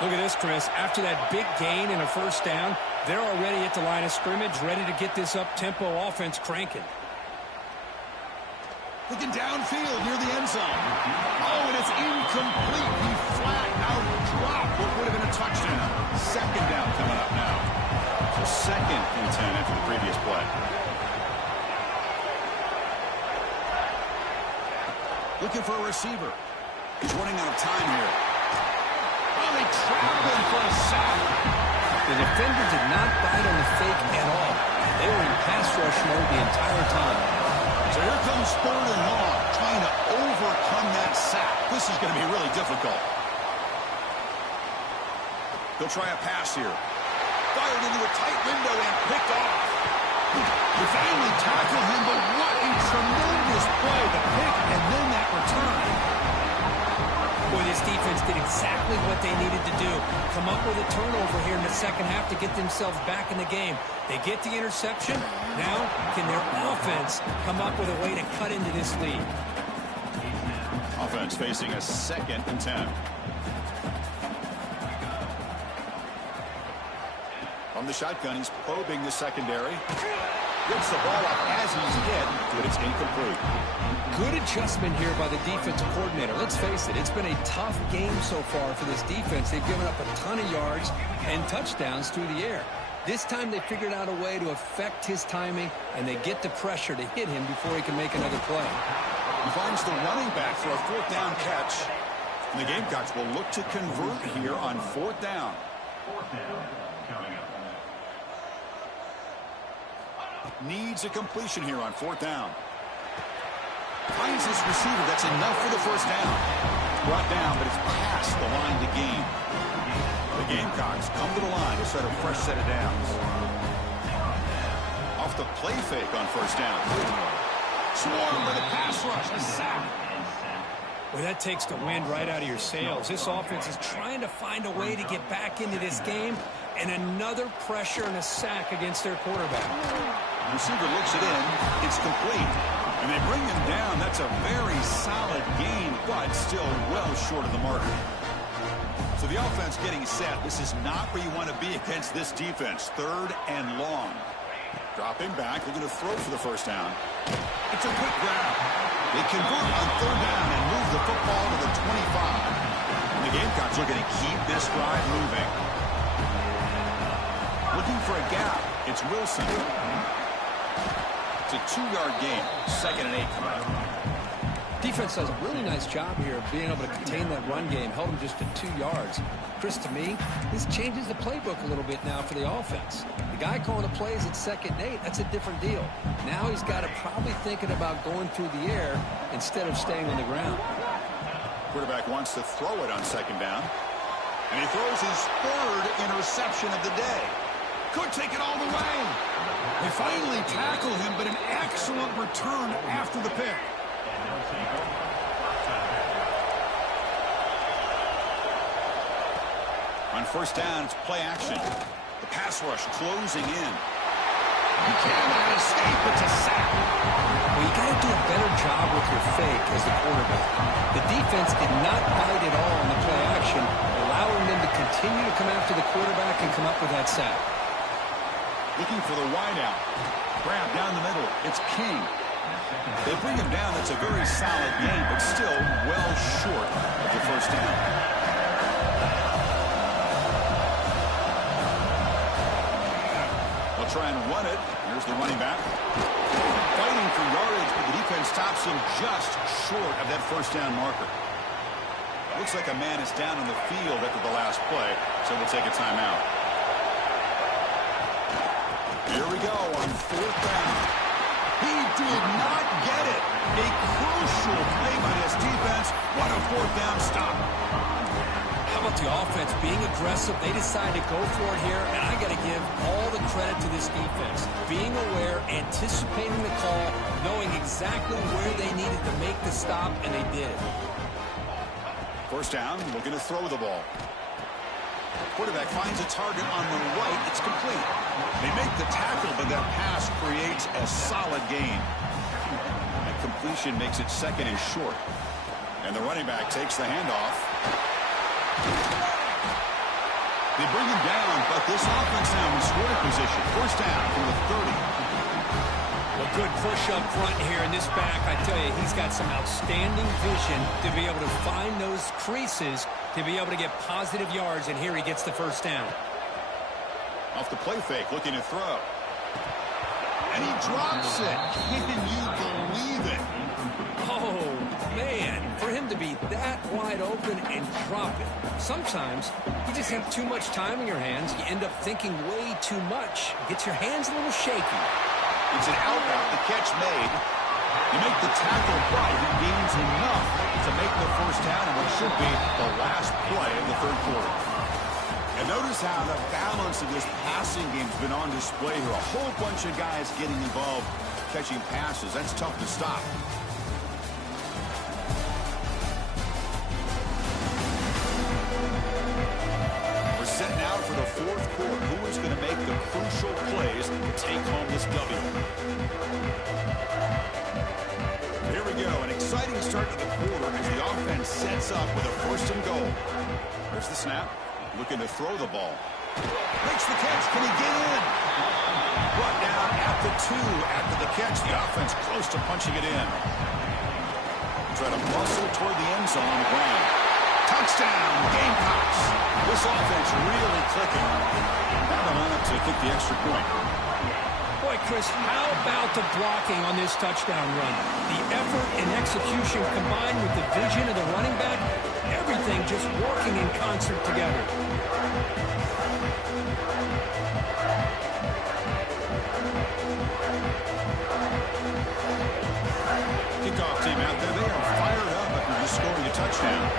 Look at this, Chris. After that big gain and a 1st down, they're already at the line of scrimmage, ready to get this up-tempo offense cranking. Looking downfield near the end zone. Oh, and it's incomplete. He flat out dropped what would have been a touchdown. 2nd down coming up now. So 2nd and 10 after the previous play. Looking for a receiver. He's running out of time here. Oh, they trap him for a sack. The defender did not bite on the fake at all. They were in pass rush mode the entire time. So here comes 3rd and long, trying to overcome that sack. This is going to be really difficult. They'll try a pass here. Fired into a tight window and picked off. They finally tackled him, but what a tremendous play. The pick and then that return. Boy, this defense did exactly what they needed to do. Come up with a turnover here in the second half to get themselves back in the game. They get the interception. Now, can their offense come up with a way to cut into this lead? Offense facing a 2nd and 10. From the shotgun, he's probing the secondary. Gets the ball up as he's hit, but it's incomplete. Good adjustment here by the defensive coordinator. Let's face it, it's been a tough game so far for this defense. They've given up a ton of yards and touchdowns through the air. This time they figured out a way to affect his timing, and they get the pressure to hit him before he can make another play. He finds the running back for a 4th down catch. And the Gamecocks will look to convert here on 4th down. 4th down coming up. Needs a completion here on 4th down. Finds his receiver. That's enough for the 1st down. Brought down, but it's past the line to gain. The Gamecocks come to the line to set a fresh set of downs. Off the play fake on 1st down. Swarmed by the pass rush. A sack. Well, that takes the wind right out of your sails. This offense is trying to find a way to get back into this game, and another pressure and a sack against their quarterback. The receiver looks it in. It's complete. And they bring him down. That's a very solid gain, but still well short of the marker. So the offense getting set. This is not where you want to be against this defense. 3rd and long. Dropping back. They're going to throw for the 1st down. It's a quick grab. They convert on 3rd down and move the football to the 25. And the Gamecocks are going to keep this drive moving. Looking for a gap. It's Wilson. It's a 2-yard gain. 2nd and 8 coming up. Defense does a really nice job here of being able to contain that run game. Held him just to 2 yards. Chris, to me, this changes the playbook a little bit now for the offense. The guy calling the plays at 2nd and 8, that's a different deal. Now he's got to probably thinking about going through the air instead of staying on the ground. Quarterback wants to throw it on 2nd down. And he throws his 3rd interception of the day. Could take it all the way. They finally tackle him, but an excellent return after the pick. On 1st down, it's play action. The pass rush closing in. He cannot escape. It's a sack. Well, you got to do a better job with your fake as the quarterback. The defense did not bite at all on the play action, allowing them to continue to come after the quarterback and come up with that sack. Looking for the wideout. Grab down the middle. It's King. They bring him down. That's a very solid game, but still well short of the 1st down. They'll try and run it. Here's the running back. Fighting for yardage, but the defense stops him just short of that 1st down marker. Looks like a man is down on the field after the last play, so we'll take a timeout. Here we go on 4th down. He did not get it. A crucial play by this defense. What a 4th down stop. How about the offense being aggressive? They decide to go for it here, and I got to give all the credit to this defense. Being aware, anticipating the call, knowing exactly where they needed to make the stop, and they did. 1st down, looking to throw the ball. Quarterback finds a target on the right. It's complete. They make the tackle, but that pass creates a solid gain. And completion makes it 2nd and short. And the running back takes the handoff. They bring him down, but this offense now in scoring position. 1st down from the 30. A good push up front here in this back. I tell you, he's got some outstanding vision to be able to find those creases, to be able to get positive yards, and here he gets the 1st down. Off the play fake, looking to throw. And he drops it. Can you believe it? Oh, man. For him to be that wide open and drop it, sometimes you just have too much time in your hands. You end up thinking way too much. Gets your hands a little shaky. It's an out route, the catch made. You make the tackle, but he gains enough to make the first down in what should be the last play of the third quarter. And notice how the balance of this passing game has been on display here. A whole bunch of guys getting involved, catching passes. That's tough to stop. We're setting out for the fourth quarter. Who is going to make the crucial plays to take home this W? Here we go. An exciting start to the quarter as the offense sets up with a first and goal. There's the snap. Looking to throw the ball. Makes the catch. Can he get in? Brought down at the 2 after the catch. The offense close to punching it in. Try to muscle toward the end zone on the ground. Touchdown, Gamecocks. This offense really clicking. Now the lineup to kick the extra point. Boy, Chris, how about the blocking on this touchdown run? The effort and execution combined with the vision of the running back, everything just working in concert together. Kickoff team out there. They are fired up after just scoring a touchdown.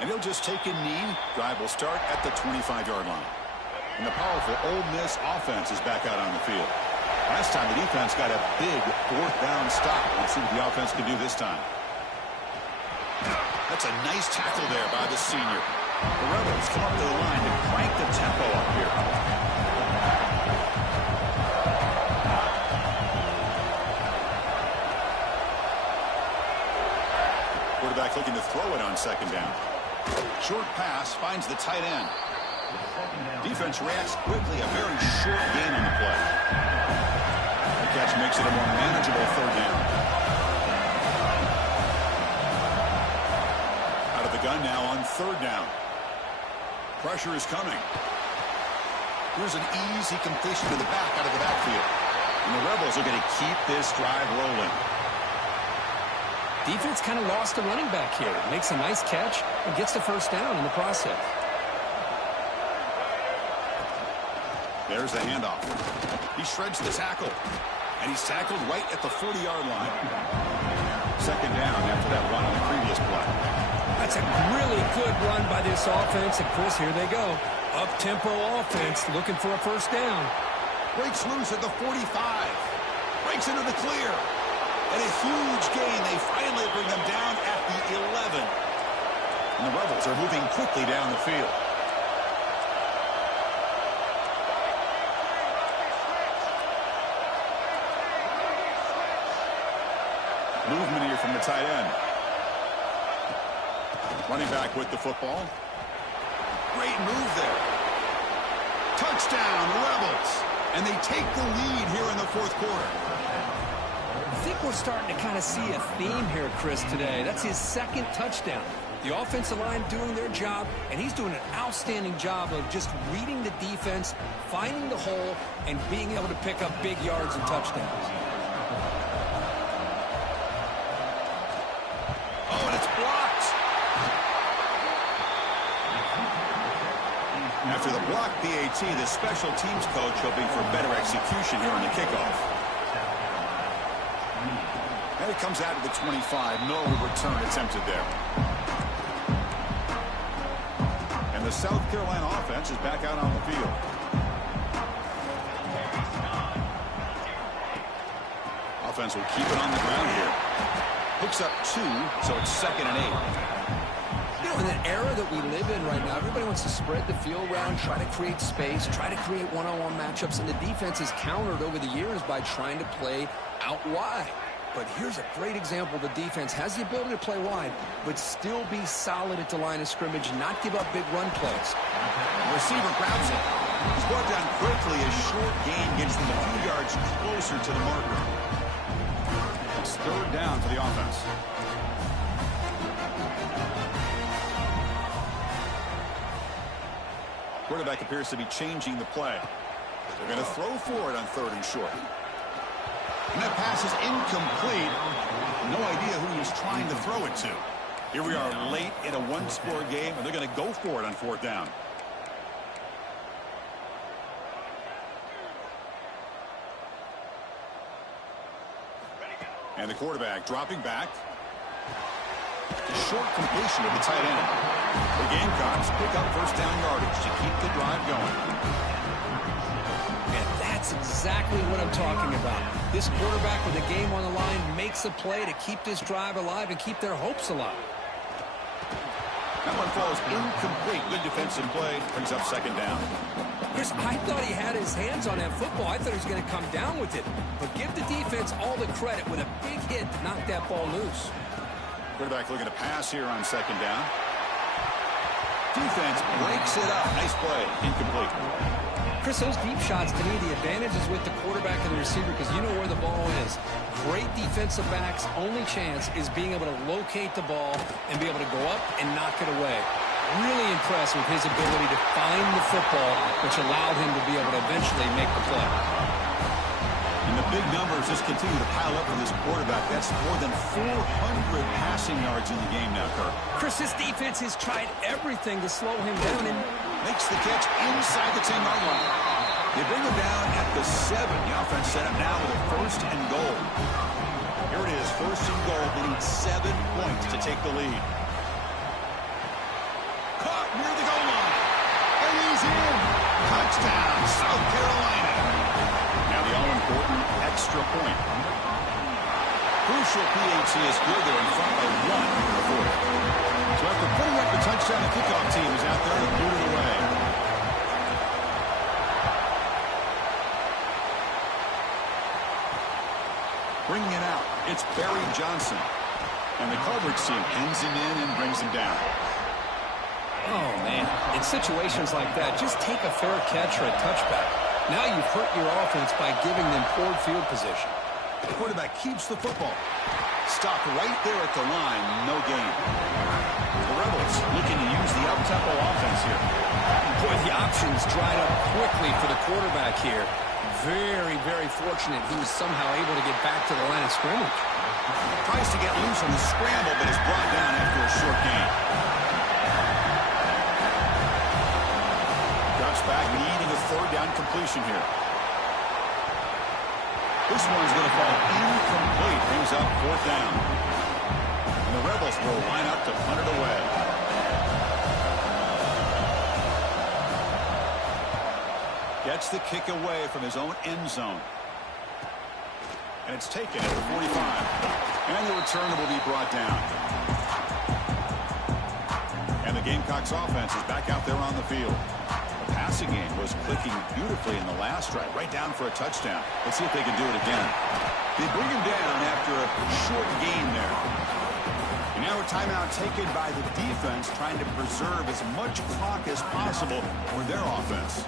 And he'll just take a knee. Drive will start at the 25-yard line. And the powerful Ole Miss offense is back out on the field. Last time the defense got a big fourth down stop. Let's see what the offense can do this time. That's a nice tackle there by the senior. The Rebels come up to the line to crank the tempo up here. Quarterback looking to throw it on second down. Short pass finds the tight end. Defense reacts quickly. A very short gain on the play. The catch makes it a more manageable third down. Out of the gun now on third down. Pressure is coming. Here's an easy completion to the back out of the backfield. And the Rebels are going to keep this drive rolling. Defense kind of lost a running back here. Makes a nice catch and gets the first down in the process. There's the handoff. He shreds the tackle. And he's tackled right at the 40-yard line. Second down after that run on the previous play. That's a really good run by this offense. And, Chris, here they go. Up-tempo offense looking for a first down. Breaks loose at the 45. Breaks into the clear. And a huge gain. They finally bring them down at the 11. And the Rebels are moving quickly down the field. Movement here from the tight end. Running back with the football. Great move there. Touchdown, Rebels. And they take the lead here in the fourth quarter. I think we're starting to kind of see a theme here, Chris, today. That's his second touchdown. The offensive line doing their job, and he's doing an outstanding job of just reading the defense, finding the hole, and being able to pick up big yards and touchdowns. Oh, and it's blocked. After the block PAT, the special teams coach hoping for better execution here on the kickoff. And it comes out to the 25. No return attempted there. And the South Carolina offense is back out on the field. Offense will keep it on the ground here. Hooks up 2, so it's 2nd and 8. You know, in the era that we live in right now, everybody wants to spread the field around, try to create space, try to create one-on-one matchups, and the defense has countered over the years by trying to play out wide. But here's a great example. The defense has the ability to play wide, but still be solid at the line of scrimmage, not give up big run plays. Receiver grabs it. He's brought down quickly. A short gain gets them a few yards closer to the marker. third down for the offense. Quarterback appears to be changing the play. They're going to throw for it on 3rd and short. And that pass is incomplete. No idea who he was trying to throw it to. Here we are late in a one-score game, and they're going to go for it on 4th down. And the quarterback dropping back. A short completion to the tight end. The Gamecocks pick up 1st down yardage to keep the drive going. And that's exactly what I'm talking about. This quarterback with the game on the line makes a play to keep this drive alive and keep their hopes alive. That one falls incomplete. Good defensive play. Brings up 2nd down. Chris, I thought he had his hands on that football. I thought he was going to come down with it. But give the defense all the credit with a big hit to knock that ball loose. Quarterback looking to pass here on 2nd down. Defense breaks it up. Nice play. Incomplete. Chris, those deep shots, to me, the advantage is with the quarterback and the receiver because you know where the ball is. Great defensive backs' only chance is being able to locate the ball and be able to go up and knock it away. Really impressed with his ability to find the football, which allowed him to be able to eventually make the play. And the big numbers just continue to pile up for this quarterback. That's more than 400 passing yards in the game now, Kirk. Chris, this defense has tried everything to slow him down and makes the catch inside the 10-yard line. They bring him down at the 7. The offense set up now with a 1st and goal. Here it is, 1st and goal. They need 7 points to take the lead. Caught near the goal line. And he's in. Touchdown, South Carolina. Now the all-important extra point. Crucial PAT is good. They're in front by 1 in the 4th. So after putting up the touchdown, the kickoff team is out there to boot it away. Bringing it out, it's Barry Johnson. And the coverage team pins him in and brings him down. Oh, man. In situations like that, just take a fair catch or a touchback. Now you've hurt your offense by giving them poor field position. The quarterback keeps the football. Stopped right there at the line, no gain. The Rebels looking to use the up-tempo offense here. Boy, the options dried up quickly for the quarterback here. Very, very fortunate he was somehow able to get back to the line of scrimmage. Tries to get loose on the scramble, but is brought down after a short gain. Drops back, needing a 3rd down completion here. This one's going to fall incomplete. Brings up 4th down. And the Rebels will line up to punt it away. Gets the kick away from his own end zone. And it's taken at the 45. And the return will be brought down. And the Gamecocks offense is back out there on the field. The passing game was clicking beautifully in the last drive, right down for a touchdown. Let's see if they can do it again. They bring him down after a short gain there. And now a timeout taken by the defense, trying to preserve as much clock as possible for their offense.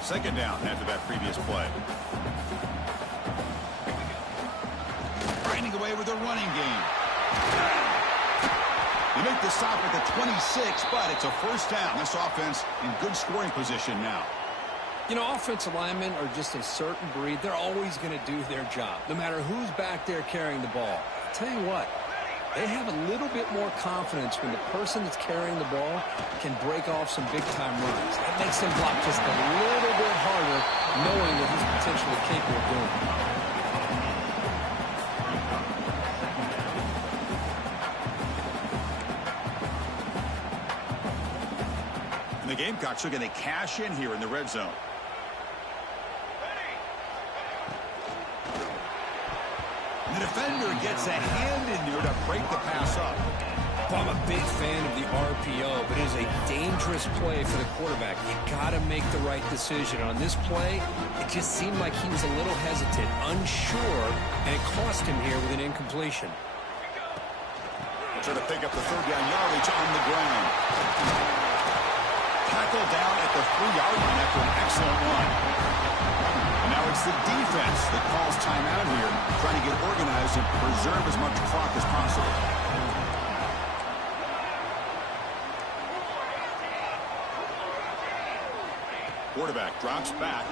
2nd down after that previous play. Grinding away with a running game. They make the stop at the 26, but it's a 1st down. This offense in good scoring position now. You know, offensive linemen are just a certain breed. They're always going to do their job, no matter who's back there carrying the ball. I'll tell you what, they have a little bit more confidence when the person that's carrying the ball can break off some big-time runs. That makes them block just a little bit harder, knowing that he's potentially capable of doing it. The Gamecocks are going to cash in here in the red zone. And the defender gets a hand in there to break the pass up. Well, I'm a big fan of the RPO, but it is a dangerous play for the quarterback. You got to make the right decision. On this play, it just seemed like he was a little hesitant, unsure, and it cost him here with an incompletion. Trying to pick up the 3rd down yardage on the ground. Tackled down at the 3-yard line after an excellent run. And now It's the defense that calls timeout here, trying to get organized and preserve as much clock as possible. Quarterback drops back.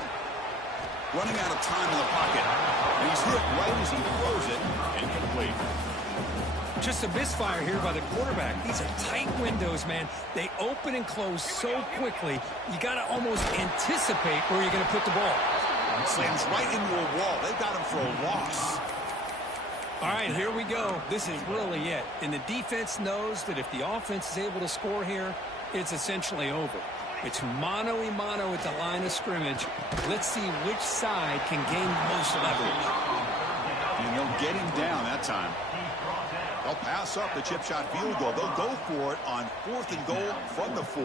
Running out of time in the pocket. And he's hit right as he throws it. Incomplete. Just a misfire here by the quarterback. These are tight windows, man. They open and close so quickly, you got to almost anticipate where you're going to put the ball. Slams right into a wall. They've got him for a loss. All right, here we go. This is really it. And the defense knows that if the offense is able to score here, it's essentially over. It's mano-a-mano at the line of scrimmage. Let's see which side can gain most leverage. And they'll get him down that time. They'll pass up the chip shot field goal. They'll go for it on 4th and goal from the 4.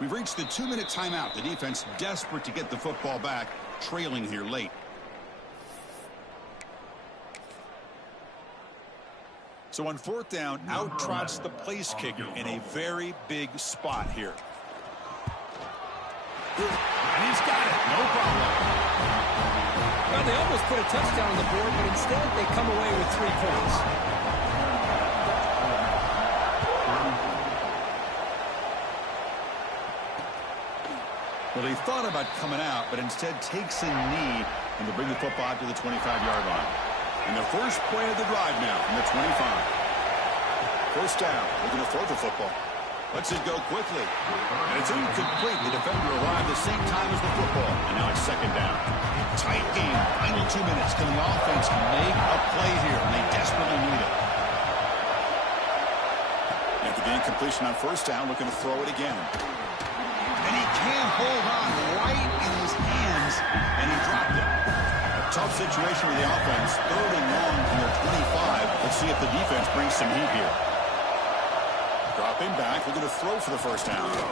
We've reached the 2-minute timeout. The defense desperate to get the football back, trailing here late. So on 4th down, out trots the place kicker in a very big spot here. And he's got it. No problem. Well, they almost put a touchdown on the board, but instead they come away with 3 points. Well, he thought about coming out, but instead takes a knee and to bring the football out to the 25-yard line. And the first play of the drive now from the 25. First down. Looking to throw the football. Lets it go quickly. And it's incomplete. The defender arrived the same time as the football. And now it's 2nd down. Tight game. Final 2 minutes. Can the offense make a play here? And they desperately need it. After the incompletion on 1st down, looking to throw it again. And he can't hold on right in his hands. And he dropped it. Tough situation with the offense. 3rd and long from their 25. Let's see if the defense brings some heat here. Dropping back. We're going to throw for the 1st down. Oh,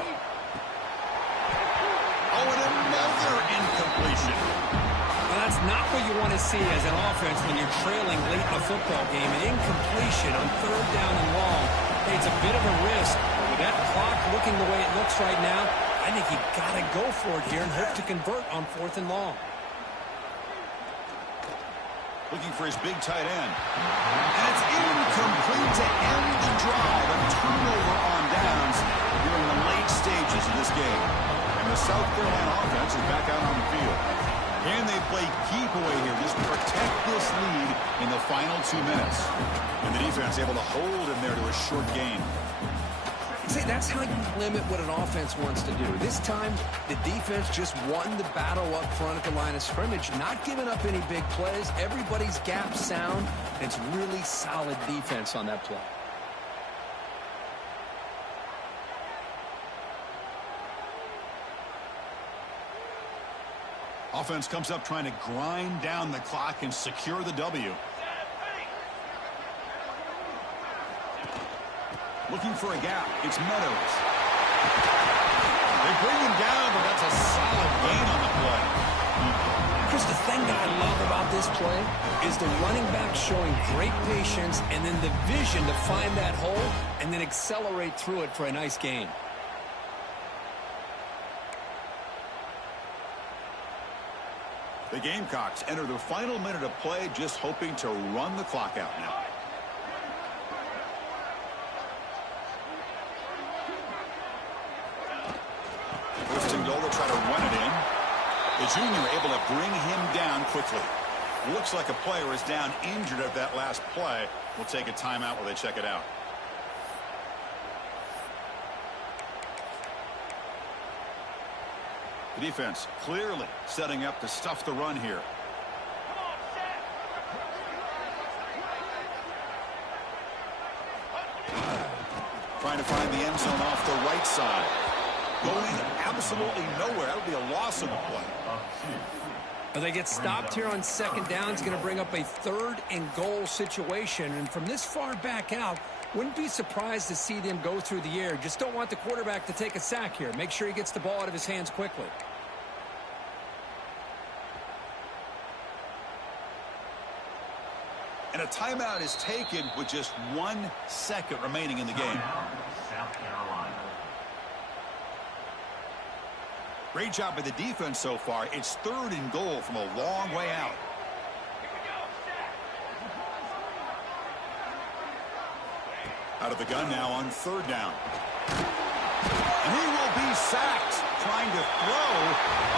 and another incompletion. Well, that's not what you want to see as an offense when you're trailing late in a football game. An incompletion on 3rd down and long. Hey, it's a bit of a risk. With that clock looking the way it looks right now, I think you got to go for it here and hope to convert on 4th and long. Looking for his big tight end. And it's incomplete to end the drive. A turnover on downs here in the late stages of this game. And the South Carolina offense is back out on the field. Can they play keep away here? Just protect this lead in the final 2 minutes. And the defense able to hold him there to a short gain. See, that's how you limit what an offense wants to do. This time, the defense just won the battle up front at the line of scrimmage, not giving up any big plays. Everybody's gap sound. It's really solid defense on that play. Offense comes up trying to grind down the clock and secure the W. Looking for a gap. It's Meadows. They bring him down, but that's a solid gain on the play. Chris, the thing that I love about this play is the running back showing great patience and then the vision to find that hole and then accelerate through it for a nice gain. The Gamecocks enter the final minute of play, just hoping to run the clock out now. First and goal, they'll try to run it in. The junior able to bring him down quickly. Looks like a player is down injured at that last play. We'll take a timeout while they check it out. The defense clearly setting up to stuff the run here. Trying to find the end zone off the right side. Going absolutely nowhere. That would be a loss of the play. But they get stopped here on 2nd down. It's going to bring up a 3rd and goal situation. And from this far back out, wouldn't be surprised to see them go through the air. Just don't want the quarterback to take a sack here. Make sure he gets the ball out of his hands quickly. And a timeout is taken with just 1 second remaining in the game. South Carolina. Great job by the defense so far. It's 3rd and goal from a long way out. Out of the gun now on 3rd down. And he will be sacked trying to throw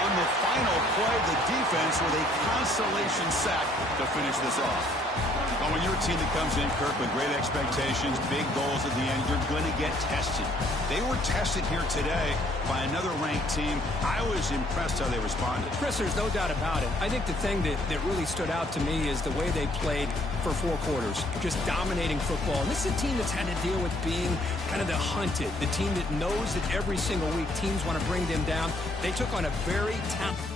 on the final play. The defense with a consolation sack to finish this off. Well, when you're a team that comes in, Kirk, with great expectations, big goals at the end, you're going to get tested. They were tested here today by another ranked team. I was impressed how they responded. Chris, there's no doubt about it. I think the thing that really stood out to me is the way they played for 4 quarters, just dominating football. And this is a team that's had to deal with being kind of the hunted, the team that knows that every single week teams want to bring them down. They took on a very talented